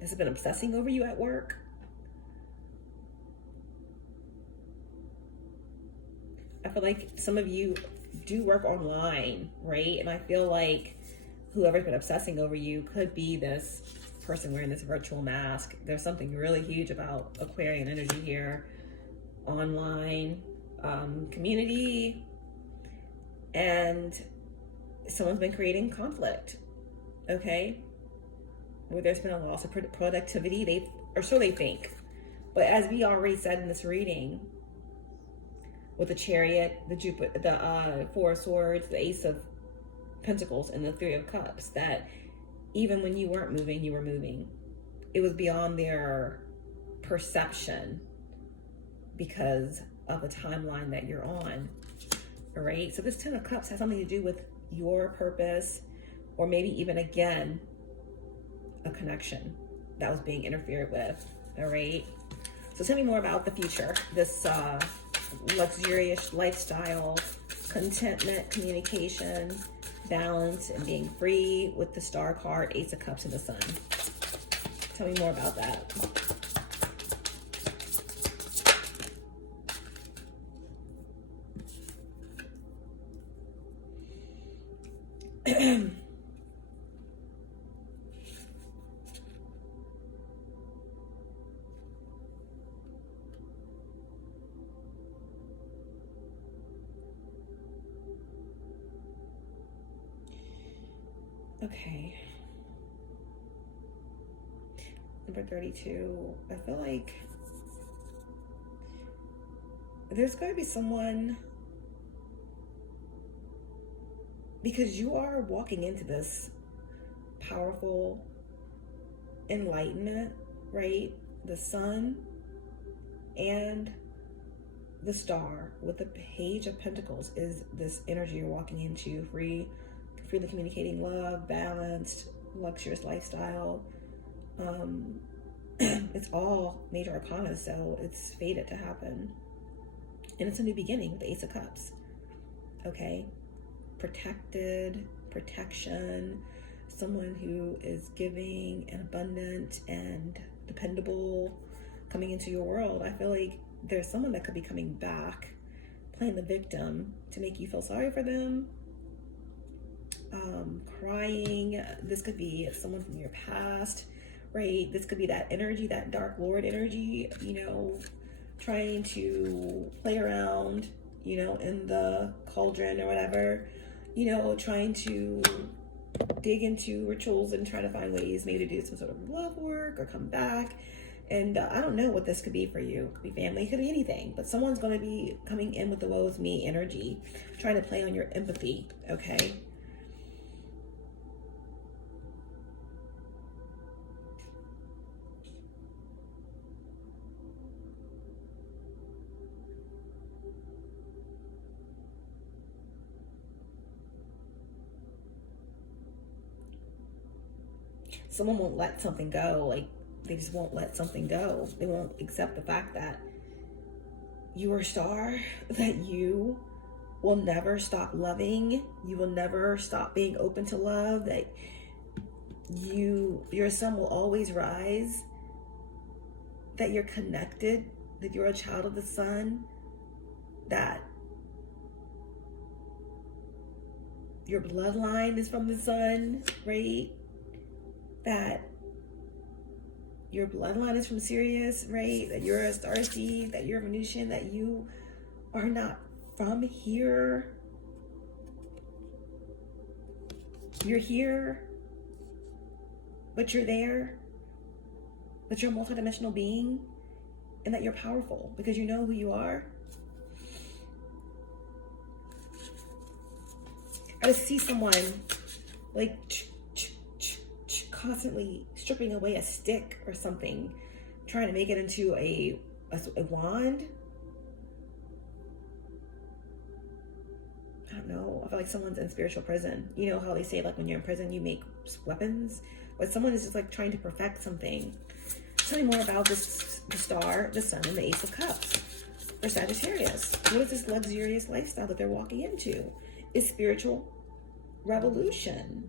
has been obsessing over you at work. I feel like some of you do work online, right? And I feel like whoever's been obsessing over you could be this person wearing this virtual mask. There's something really huge about Aquarian energy here. Online community, and someone's been creating conflict, okay? Where there's been a loss of productivity, or so they think. But as we already said in this reading, with the Chariot, the Four of Swords, the Ace of Pentacles, and the Three of Cups, that even when you weren't moving, you were moving. It was beyond their perception because of the timeline that you're on. All right, so this Ten of Cups has something to do with your purpose, or maybe even, again, a connection that was being interfered with. All right, so tell me more about the future, this luxurious lifestyle, contentment, communication, balance, and being free with the Star card, Ace of Cups, and the Sun. Tell me more about that. Okay. Number 32. I feel like there's going to be someone, because you are walking into this powerful enlightenment, right? The Sun and the Star with the Page of Pentacles is this energy you're walking into. Freely communicating love, balanced, luxurious lifestyle. It's all major arcana, so it's fated to happen. And it's a new beginning with the Ace of Cups. Okay? Protected, protection, someone who is giving and abundant and dependable coming into your world. I feel like there's someone that could be coming back, playing the victim to make you feel sorry for them. Crying. This could be someone from your past, right? This could be that energy, that Dark Lord energy, trying to play around, in the cauldron or whatever, trying to dig into rituals and try to find ways maybe to do some sort of love work or come back. And I don't know what this could be for you. It could be family, it could be anything, but someone's going to be coming in with the woe is me energy, trying to play on your empathy, okay? Someone won't let something go. Like, they just won't let something go. They won't accept the fact that you are a star, that you will never stop loving. You will never stop being open to love, that your sun will always rise, that you're connected, that you're a child of the sun, that your bloodline is from the sun, right? That your bloodline is from Sirius, right? That you're a starseed, that you're a Venusian, that you are not from here. You're here, but you're there, that you're a multidimensional being, and that you're powerful because you know who you are. I just see someone like constantly stripping away a stick or something, trying to make it into a wand. I don't know. I feel like someone's in spiritual prison. You know how they say, like, when you're in prison, you make weapons? But someone is just like trying to perfect something. Tell me more about this, the star, the sun, and the Ace of Cups for Sagittarius. What is this luxurious lifestyle that they're walking into? It's spiritual revolution.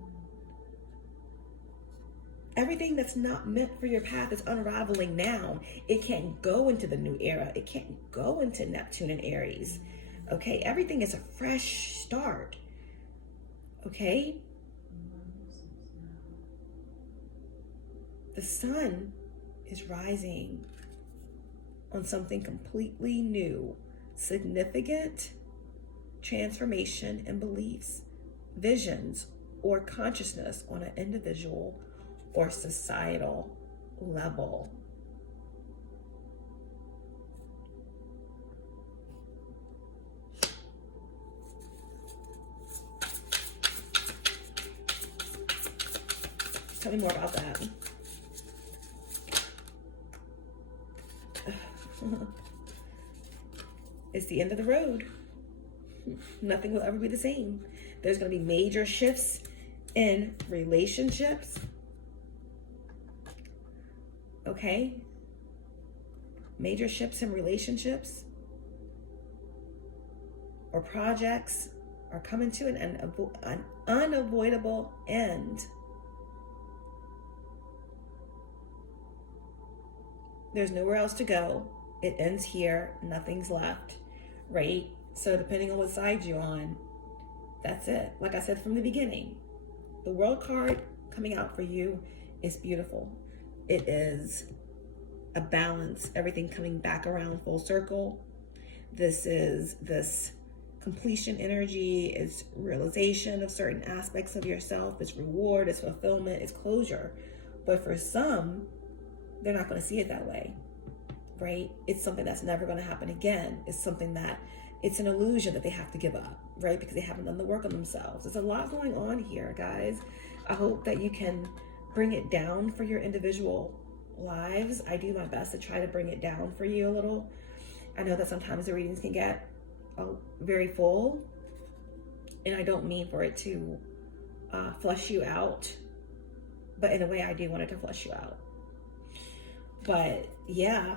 Everything that's not meant for your path is unraveling now. It can't go into the new era. It can't go into Neptune and Aries. Okay, everything is a fresh start. Okay? The sun is rising on something completely new, significant transformation in beliefs, visions, or consciousness on an individual or societal level. Tell me more about that. It's the end of the road. Nothing will ever be the same. There's going to be major shifts in relationships. Okay? Major shifts in relationships or projects are coming to an unavoidable end. There's nowhere else to go. It ends here. Nothing's left, right? So depending on what side you're on, that's it. Like I said from the beginning, the World card coming out for you is beautiful. It is a balance, everything coming back around full circle. This is this completion energy, it's realization of certain aspects of yourself, it's reward, it's fulfillment, it's closure. But for some, they're not going to see it that way, right? It's something that's never going to happen again. It's something that, it's an illusion that they have to give up, right? Because they haven't done the work on themselves. There's a lot going on here, guys. I hope that you can bring it down for your individual lives. I do my best to try to bring it down for you a little. I know that sometimes the readings can get very full, and I don't mean for it to flush you out, but in a way I do want it to flush you out. But yeah,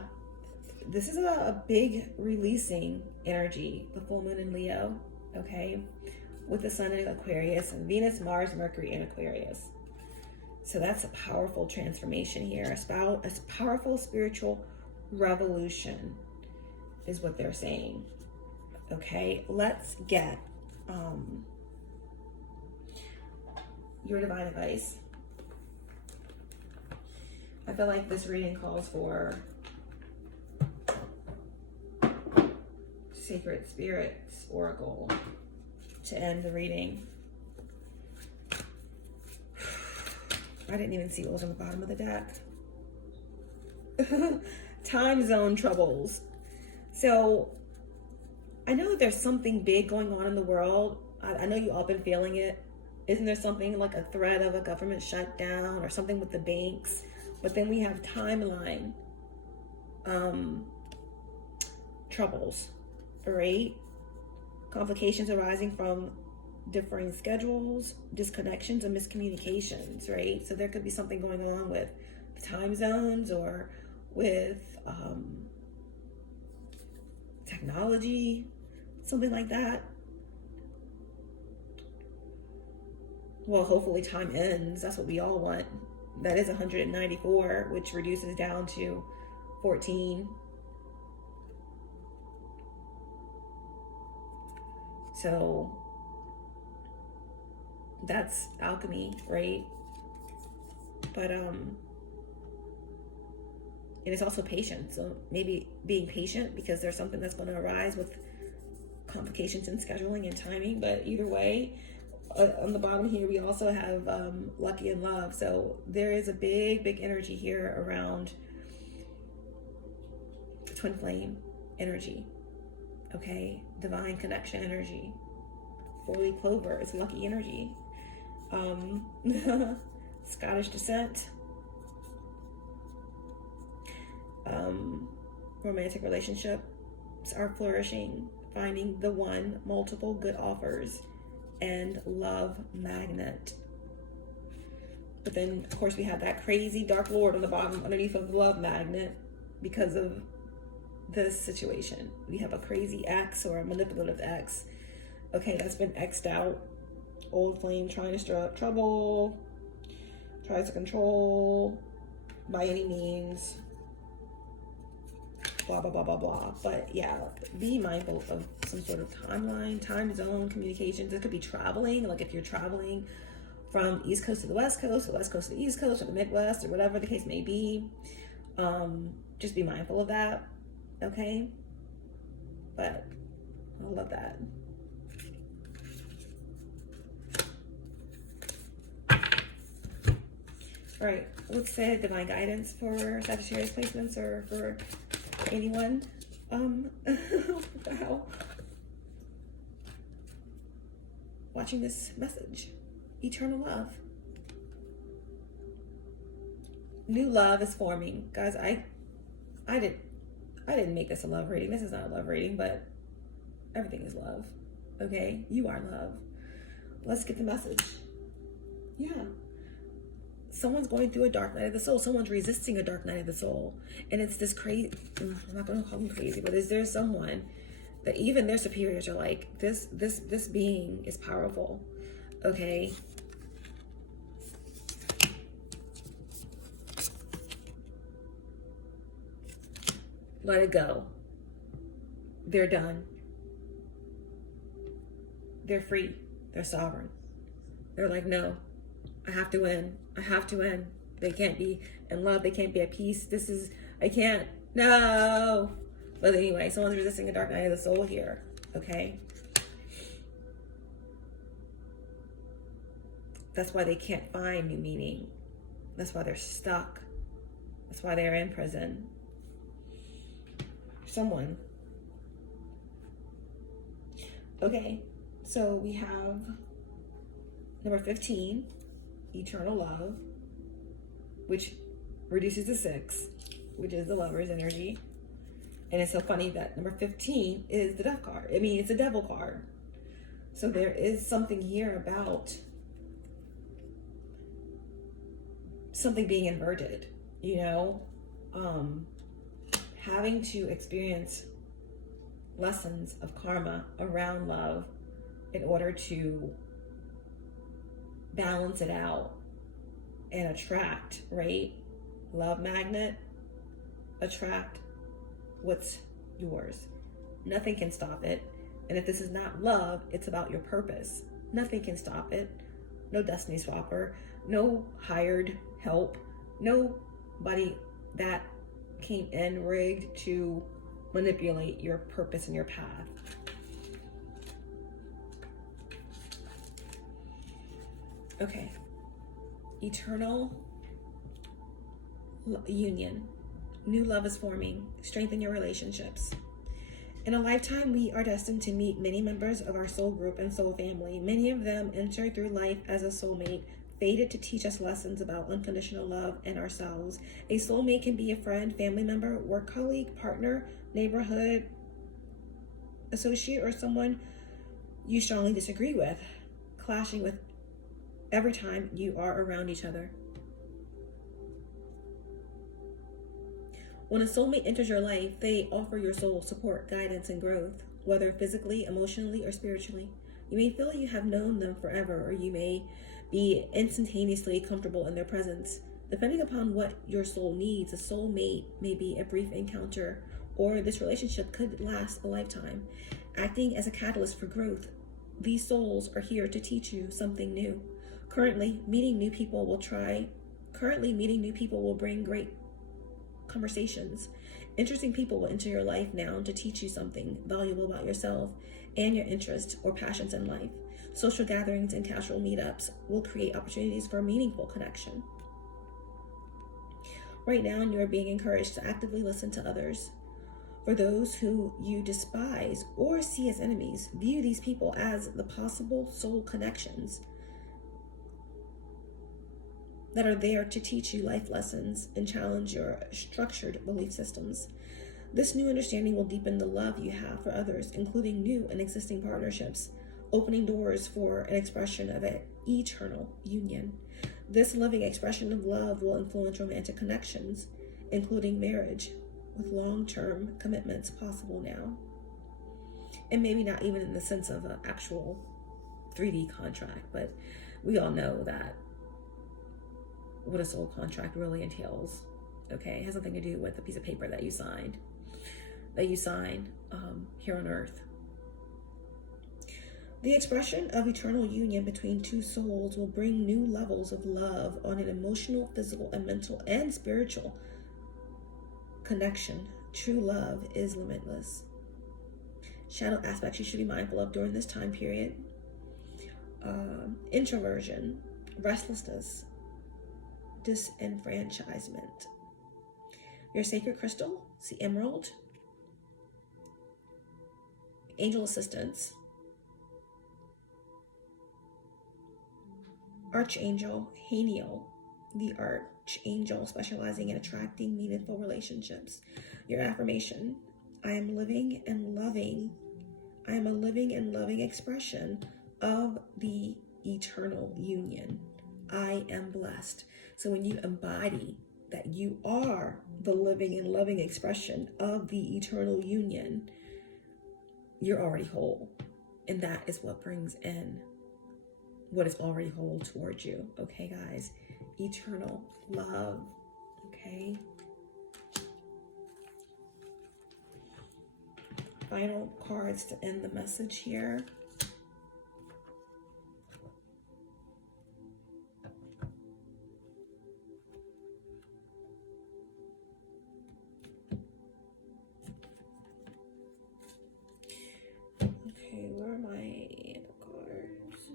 this is a big releasing energy, the full moon in Leo, okay? With the sun in Aquarius and Venus, Mars, Mercury in Aquarius. So that's a powerful transformation here. A powerful spiritual revolution is what they're saying. Okay, let's get your divine advice. I feel like this reading calls for Sacred Spirits Oracle to end the reading. I didn't even see what was on the bottom of the deck. Time zone troubles. So I know that there's something big going on in the world. I know you all been feeling it. Isn't there something like a threat of a government shutdown or something with the banks? But then we have timeline troubles, right? Complications arising from differing schedules, disconnections, and miscommunications, right? So there could be something going on with the time zones or with technology, something like that. Well, hopefully time ends. That's what we all want. That is 194, which reduces down to 14. So that's alchemy, right? But and it's also patience. So maybe being patient because there's something that's going to arise with complications in scheduling and timing. But either way, on the bottom here, we also have lucky in love. So there is a big energy here around twin flame energy. Okay, divine connection energy. 4-leaf clover is lucky energy. Scottish descent. Romantic relationships are flourishing, finding the one, multiple good offers, and love magnet. But then, of course, we have that crazy dark lord on the bottom underneath of the love magnet because of this situation. We have a crazy ex or a manipulative ex. Okay, that's been X'd out. Old flame trying to stir up trouble, tries to control by any means. Blah, blah, blah, blah, blah. But yeah, be mindful of some sort of timeline, time zone, communications. It could be traveling, like if you're traveling from East Coast to the West Coast, or West Coast to the East Coast, or the Midwest, or whatever the case may be. Just be mindful of that, okay? But I love that. All right, let's say divine guidance for Sagittarius placements or for anyone. Wow. Watching this message. Eternal love. New love is forming. Guys, I didn't make this a love reading. This is not a love reading, but everything is love. Okay? You are love. Let's get the message. Yeah. Someone's going through a dark night of the soul. Someone's resisting a dark night of the soul. And it's this crazy, I'm not going to call them crazy, but is there someone that even their superiors are like, this being is powerful. Okay? Let it go. They're done. They're free. They're sovereign. They're like, no, I have to win. I have to win. They can't be in love. They can't be at peace. I can't. No. But anyway, someone's resisting a dark night of the soul here. Okay? That's why they can't find new meaning. That's why they're stuck. That's why they're in prison. Someone. Okay, so we have number 15, eternal love, which reduces to 6, which is the lover's energy. And it's so funny that number 15 is the death card. I mean, it's a devil card. So there is something here about something being inverted, you know? Having to experience lessons of karma around love in order to balance it out and attract, right? Love magnet, attract what's yours. Nothing can stop it. And if this is not love, it's about your purpose. Nothing can stop it. No destiny swapper, no hired help, nobody that came in rigged to manipulate your purpose and your path. Okay. Eternal union. New love is forming. Strengthen your relationships. In a lifetime, we are destined to meet many members of our soul group and soul family. Many of them enter through life as a soulmate, fated to teach us lessons about unconditional love and ourselves. A soulmate can be a friend, family member, work colleague, partner, neighborhood associate, or someone you strongly disagree with, clashing with every time you are around each other. When a soulmate enters your life, they offer your soul support, guidance, and growth, whether physically, emotionally, or spiritually. You may feel you have known them forever, or you may be instantaneously comfortable in their presence. Depending upon what your soul needs, a soulmate may be a brief encounter, or this relationship could last a lifetime. Acting as a catalyst for growth, these souls are here to teach you something new. Currently, meeting new people will bring great conversations. Interesting people will enter your life now to teach you something valuable about yourself and your interests or passions in life. Social gatherings and casual meetups will create opportunities for meaningful connection. Right now, you are being encouraged to actively listen to others. For those who you despise or see as enemies, view these people as the possible soul connections that are there to teach you life lessons and challenge your structured belief systems. This new understanding will deepen the love you have for others, including new and existing partnerships, opening doors for an expression of an eternal union. This living expression of love will influence romantic connections, including marriage, with long-term commitments possible now. And maybe not even in the sense of an actual 3D contract, but we all know that what a soul contract really entails. Okay, it has nothing to do with the piece of paper that you sign here on earth. The expression of eternal union between two souls will bring new levels of love on an emotional, physical, and mental and spiritual connection. True love is limitless. Shadow aspects you should be mindful of during this time period: introversion, restlessness, disenfranchisement. Your sacred crystal, the emerald, angel assistance, Archangel Haniel, the Archangel specializing in attracting meaningful relationships. Your affirmation: I am living and loving. I am a living and loving expression of the eternal union. I am blessed. So when you embody that you are the living and loving expression of the eternal union, you're already whole. And that is what brings in what is already whole towards you. Okay, guys? Eternal love. Okay? Final cards to end the message here. Okay, where are my cards?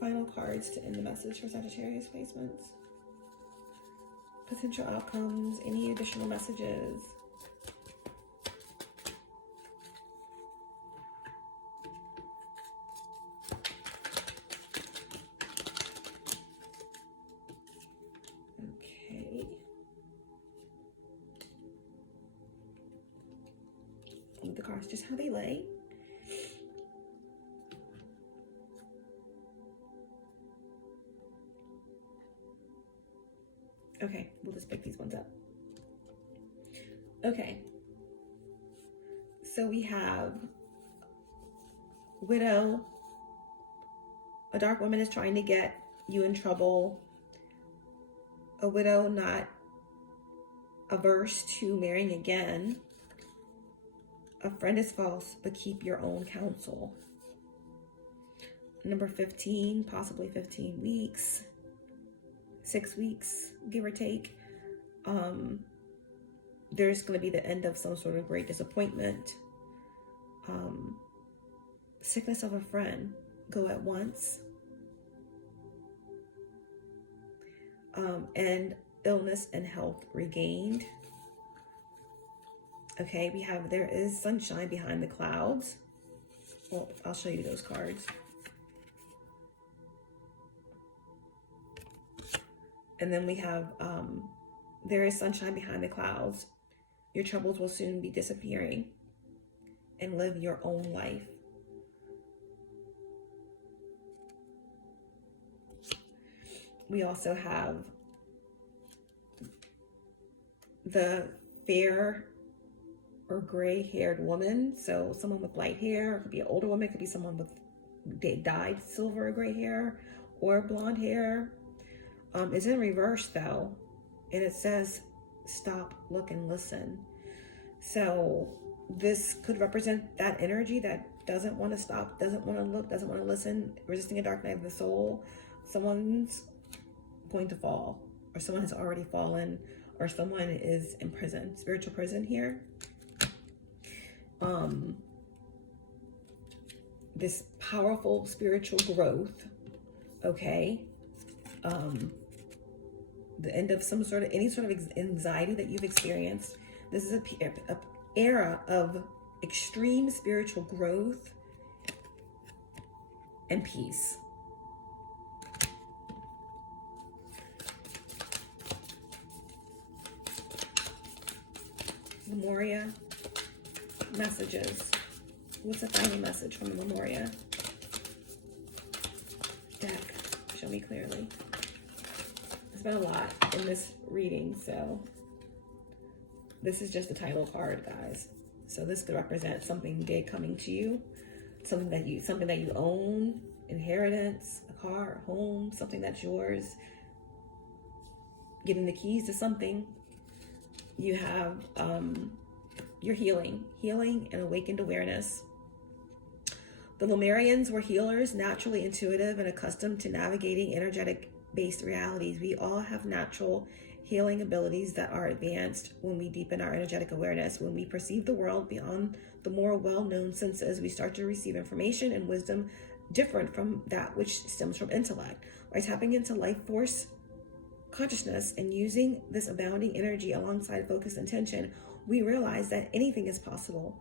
Final cards to end the message for Sagittarius placements. Potential outcomes, any additional messages. Okay. Leave the cards just how they lay. Okay, we'll just pick these ones up. Okay. So we have widow. A dark woman is trying to get you in trouble. A widow not averse to marrying again. A friend is false, but keep your own counsel. Number 15, possibly 15 weeks. 6 weeks, give or take. There's going to be the end of some sort of great disappointment. Sickness of a friend, go at once. And illness and health regained. Okay, we have there is sunshine behind the clouds. Well, I'll show you those cards. And then we have, there is sunshine behind the clouds. Your troubles will soon be disappearing, and live your own life. We also have the fair or gray-haired woman. So someone with light hair, it could be an older woman, it could be someone with dyed silver or gray hair or blonde hair. It's in reverse though, and it says stop, look, and listen. So this could represent that energy that doesn't want to stop, doesn't want to look, doesn't want to listen, resisting a dark night of the soul. Someone's going to fall, or someone has already fallen, or someone is in prison, spiritual prison here. this powerful spiritual growth, okay? The end of any sort of anxiety that you've experienced. This is a era of extreme spiritual growth and peace. Memoria messages. What's the final message from the Memoria deck? Show me clearly. There's been a lot in this reading, so this is just the title card, guys. So this could represent something big coming to you, something that you own, inheritance, a car, a home, something that's yours. Getting the keys to something. You have your healing and awakened awareness. The Lemurians were healers, naturally intuitive and accustomed to navigating energetic-based realities. We all have natural healing abilities that are advanced when we deepen our energetic awareness. When we perceive the world beyond the more well-known senses, we start to receive information and wisdom different from that which stems from intellect. By tapping into life force consciousness and using this abounding energy alongside focused intention, we realize that anything is possible.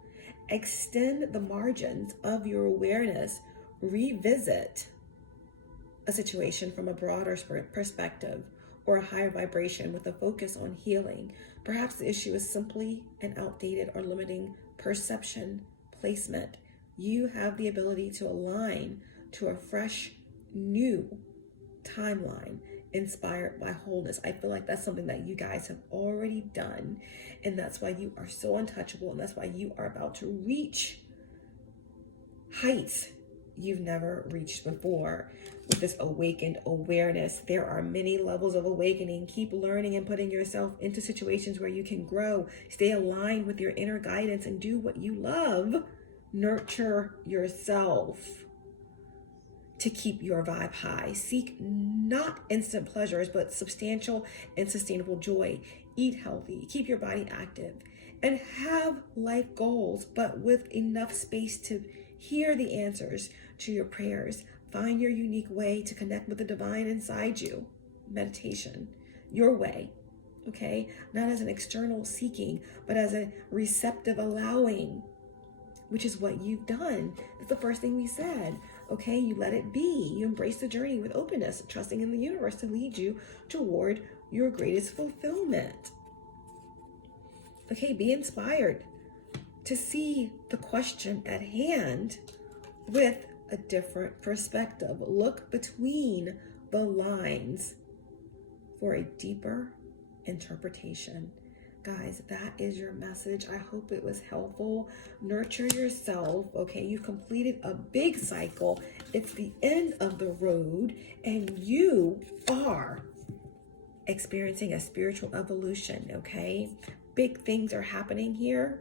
Extend the margins of your awareness. Revisit a situation from a broader perspective or a higher vibration with a focus on healing. Perhaps the issue is simply an outdated or limiting perception placement. You have the ability to align to a fresh, new timeline inspired by wholeness. I feel like that's something that you guys have already done, and that's why you are so untouchable, and that's why you are about to reach heights you've never reached before with this awakened awareness. There are many levels of awakening. Keep learning and putting yourself into situations where you can grow. Stay aligned with your inner guidance and do what you love. Nurture yourself to keep your vibe high. Seek not instant pleasures, but substantial and sustainable joy. Eat healthy, keep your body active, and have life goals, but with enough space to hear the answers to your prayers. Find your unique way to connect with the divine inside you. Meditation, your way, okay? Not as an external seeking, but as a receptive allowing, which is what you've done. That's the first thing we said. Okay, you let it be. You embrace the journey with openness, trusting in the universe to lead you toward your greatest fulfillment. Okay, be inspired to see the question at hand with a different perspective. Look between the lines for a deeper interpretation. Guys, that is your message. I hope it was helpful. Nurture yourself, okay? You've completed a big cycle. It's the end of the road, and you are experiencing a spiritual evolution, okay? Big things are happening here,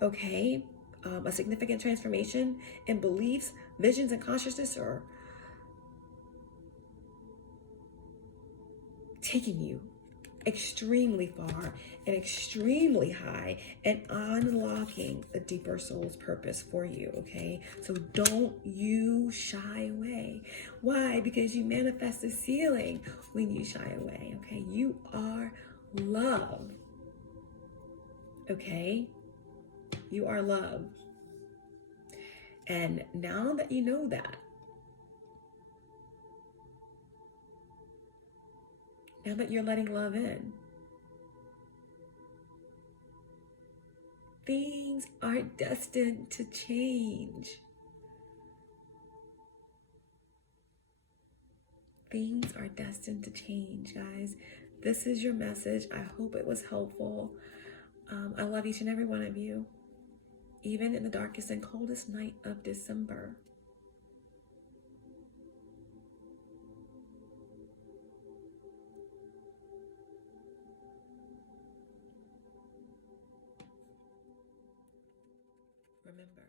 okay? A significant transformation in beliefs, visions, and consciousness are taking you extremely far and extremely high and unlocking a deeper soul's purpose for you, okay? So don't you shy away. Why? Because you manifest the ceiling when you shy away, okay? You are love, okay? You are love. And now that you know that, now that you're letting love in, things are destined to change. Things are destined to change, guys. This is your message. I hope it was helpful. I love each and every one of you, even in the darkest and coldest night of December. Remember,